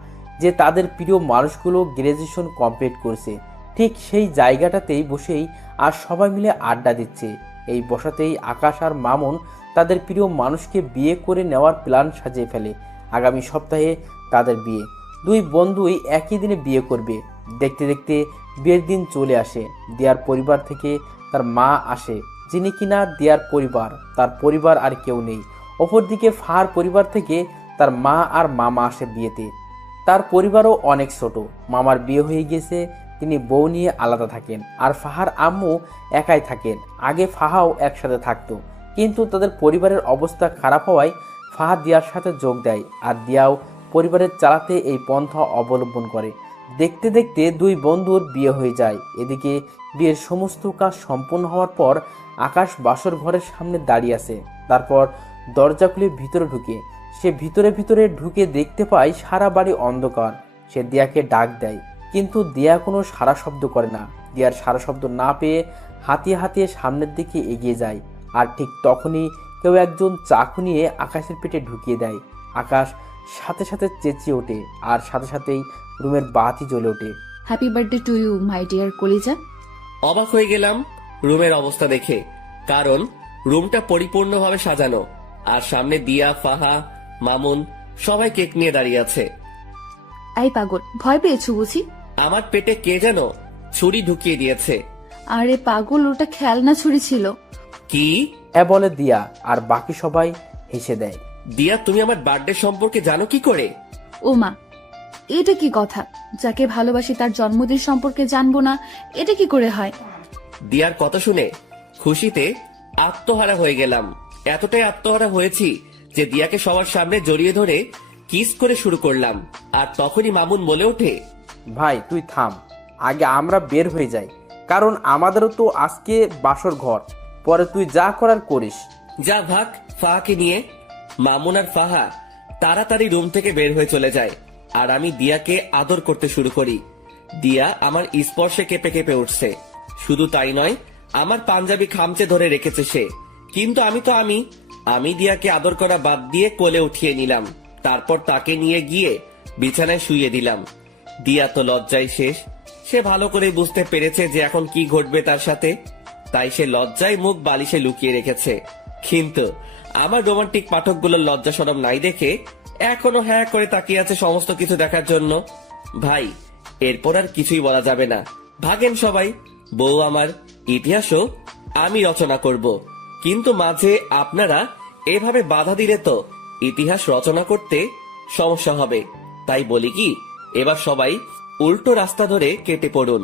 যে তাদের প্রিয় মানুষগুলো গ্রাজুয়েশন কমপ্লিট করছে। ঠিক সেই জায়গাটাতেই বসেই আর সবাই মিলে আড্ডা দিচ্ছে। এই বসাতেই আকাশ আর মামুন তাদের প্রিয় মানুষকে বিয়ে করে নেওয়ার প্ল্যান সাজিয়ে ফেলে। আগামী সপ্তাহে তাদের বিয়ে। দুই বন্ধুই একই দিনে বিয়ে করবে। দেখতে দেখতে বিয়ের দিন চলে আসে। দিয়ার পরিবার থেকে তার মা আসে, যিনি কিনা দিয়ার পরিবার, তার পরিবার আর কেউ নেই। অপরদিকে ফাহার পরিবার থেকে তার মা আর মামা আসে বিয়েতে। তার পরিবারও অনেক ছোট। মামার বিয়ে হয়ে গেছে, তিনি বউ নিয়ে আলাদা থাকেন। আর ফাহার আম্মু একাই থাকেন। আগে ফাহাও একসাথে থাকতো, কিন্তু তাদের পরিবারের অবস্থা খারাপ হওয়ায় ফাহা দিয়ার সাথে যোগ দেয়। আর দিয়াও পরিবারের চালাতে এই পন্থা অবলম্বন করে। দেখতে দেখতে দুই বন্ধুর বিয়ে হয়ে যায়। এদিকে বিয়ের সমস্ত কাজ সম্পন্ন হওয়ার পর আকাশ বাসর ঘরের সামনে দাঁড়িয়ে আছে। তারপর দরজা খুলে ভিতরে ঢুকে সে ভিতরে ঢুকে দেখতে পায় সারা বাড়ি অন্ধকার। সে দিয়াকে ডাক দেয়, কিন্তু দিয়া কোনো সারা শব্দ করে না। দিয়ার সারা শব্দ না পেয়ে হাতিয়ে হাতিয়ে সামনের দিকে এগিয়ে যায়। আর ঠিক তখনই কেউ একজন চাকু নিয়ে আকাশের পেটে ঢুকিয়ে দেয়। আকাশ সাথে সাথে চেঁচিয়ে ওঠে, আর সাথে সাথেই রুমের বাতি জ্বলে ওঠে। Happy birthday to you my dear কলিজা। অবাক হয়ে গেলাম রুমের অবস্থা দেখে, কারণ রুমটা পরিপূর্ণভাবে সাজানো, আর সামনে দিয়া, ফাহা, মামুন সবাই কেক নিয়ে দাঁড়িয়ে আছে। এই পাগল, ভয় পেয়েছো বুঝি? আমার পেটে কে যেন ছুরি ঢুকিয়ে দিয়েছে। আরে পাগল, ওটা খেলনা ছুরি ছিল। কি? এ বলে দিয়া, আর বাকি সবাই হেসে দেয়। দিয়া, তুমি আমার বার্থডে সম্পর্কে জানো কি করে? ও মা, এটা কি কথা? যাকে ভালোবাসি তার জন্মদিন সম্পর্কে জানবো না, এটা কি করে হয়? দিয়ার কথা শুনে খুশিতে আত্মহারা হয়ে গেলাম। এতটাই আত্মহারা হয়েছি যে দিয়াকে সবার সামনে জড়িয়ে ধরে কিস করে শুরু করলাম। আর তখনই মামুন বলে ওঠে, ভাই তুই থাম, আগে আমরা বের হয়ে যাই, কারণ আমাদেরও তো আজকে বাসর ঘর। পরে তুই যা করার করিস। যা ভাগ ফাহাকে নিয়ে। মামুন আর ফাহা তাড়াতাড়ি রুম থেকে বের হয়ে চলে যায়, আর আমি দিয়াকে আদর করতে শুরু করি। দিয়া আমার স্পর্শে কেঁপে কেঁপে উঠছে। শুধু তাই নয়, আমার পাঞ্জাবি খামচে ধরে রেখেছে সে। কিন্তু আমি দিয়াকে আদর করা বাদ দিয়ে কোলে উঠিয়ে নিলাম। তারপর তাকে নিয়ে গিয়ে বিছানায় শুইয়ে দিলাম। দিয়া তো লজ্জায় শেষ। সে ভালো করে বুঝতে পেরেছে যে এখন কি ঘটবে তার সাথে, তাই সে লজ্জায় মুখ বালিশে লুকিয়ে রেখেছে। কিন্তু আমার রোমান্টিক পাঠকগুলোর লজ্জা শরম নাই দেখে এখনো হ্যাঁ করে তাকিয়ে আছে সমস্ত কিছু দেখার জন্য। ভাই, এরপর আর কিছুই বলা যাবে না। ভাগেন সবাই। বউ আমার, ইতিহাসও আমি রচনা করব, কিন্তু মাঝে আপনারা এভাবে বাধা দিলে তো ইতিহাস রচনা করতে সমস্যা হবে। তাই বলি কি, এবার সবাই উল্টো রাস্তা ধরে কেটে পড়ুন।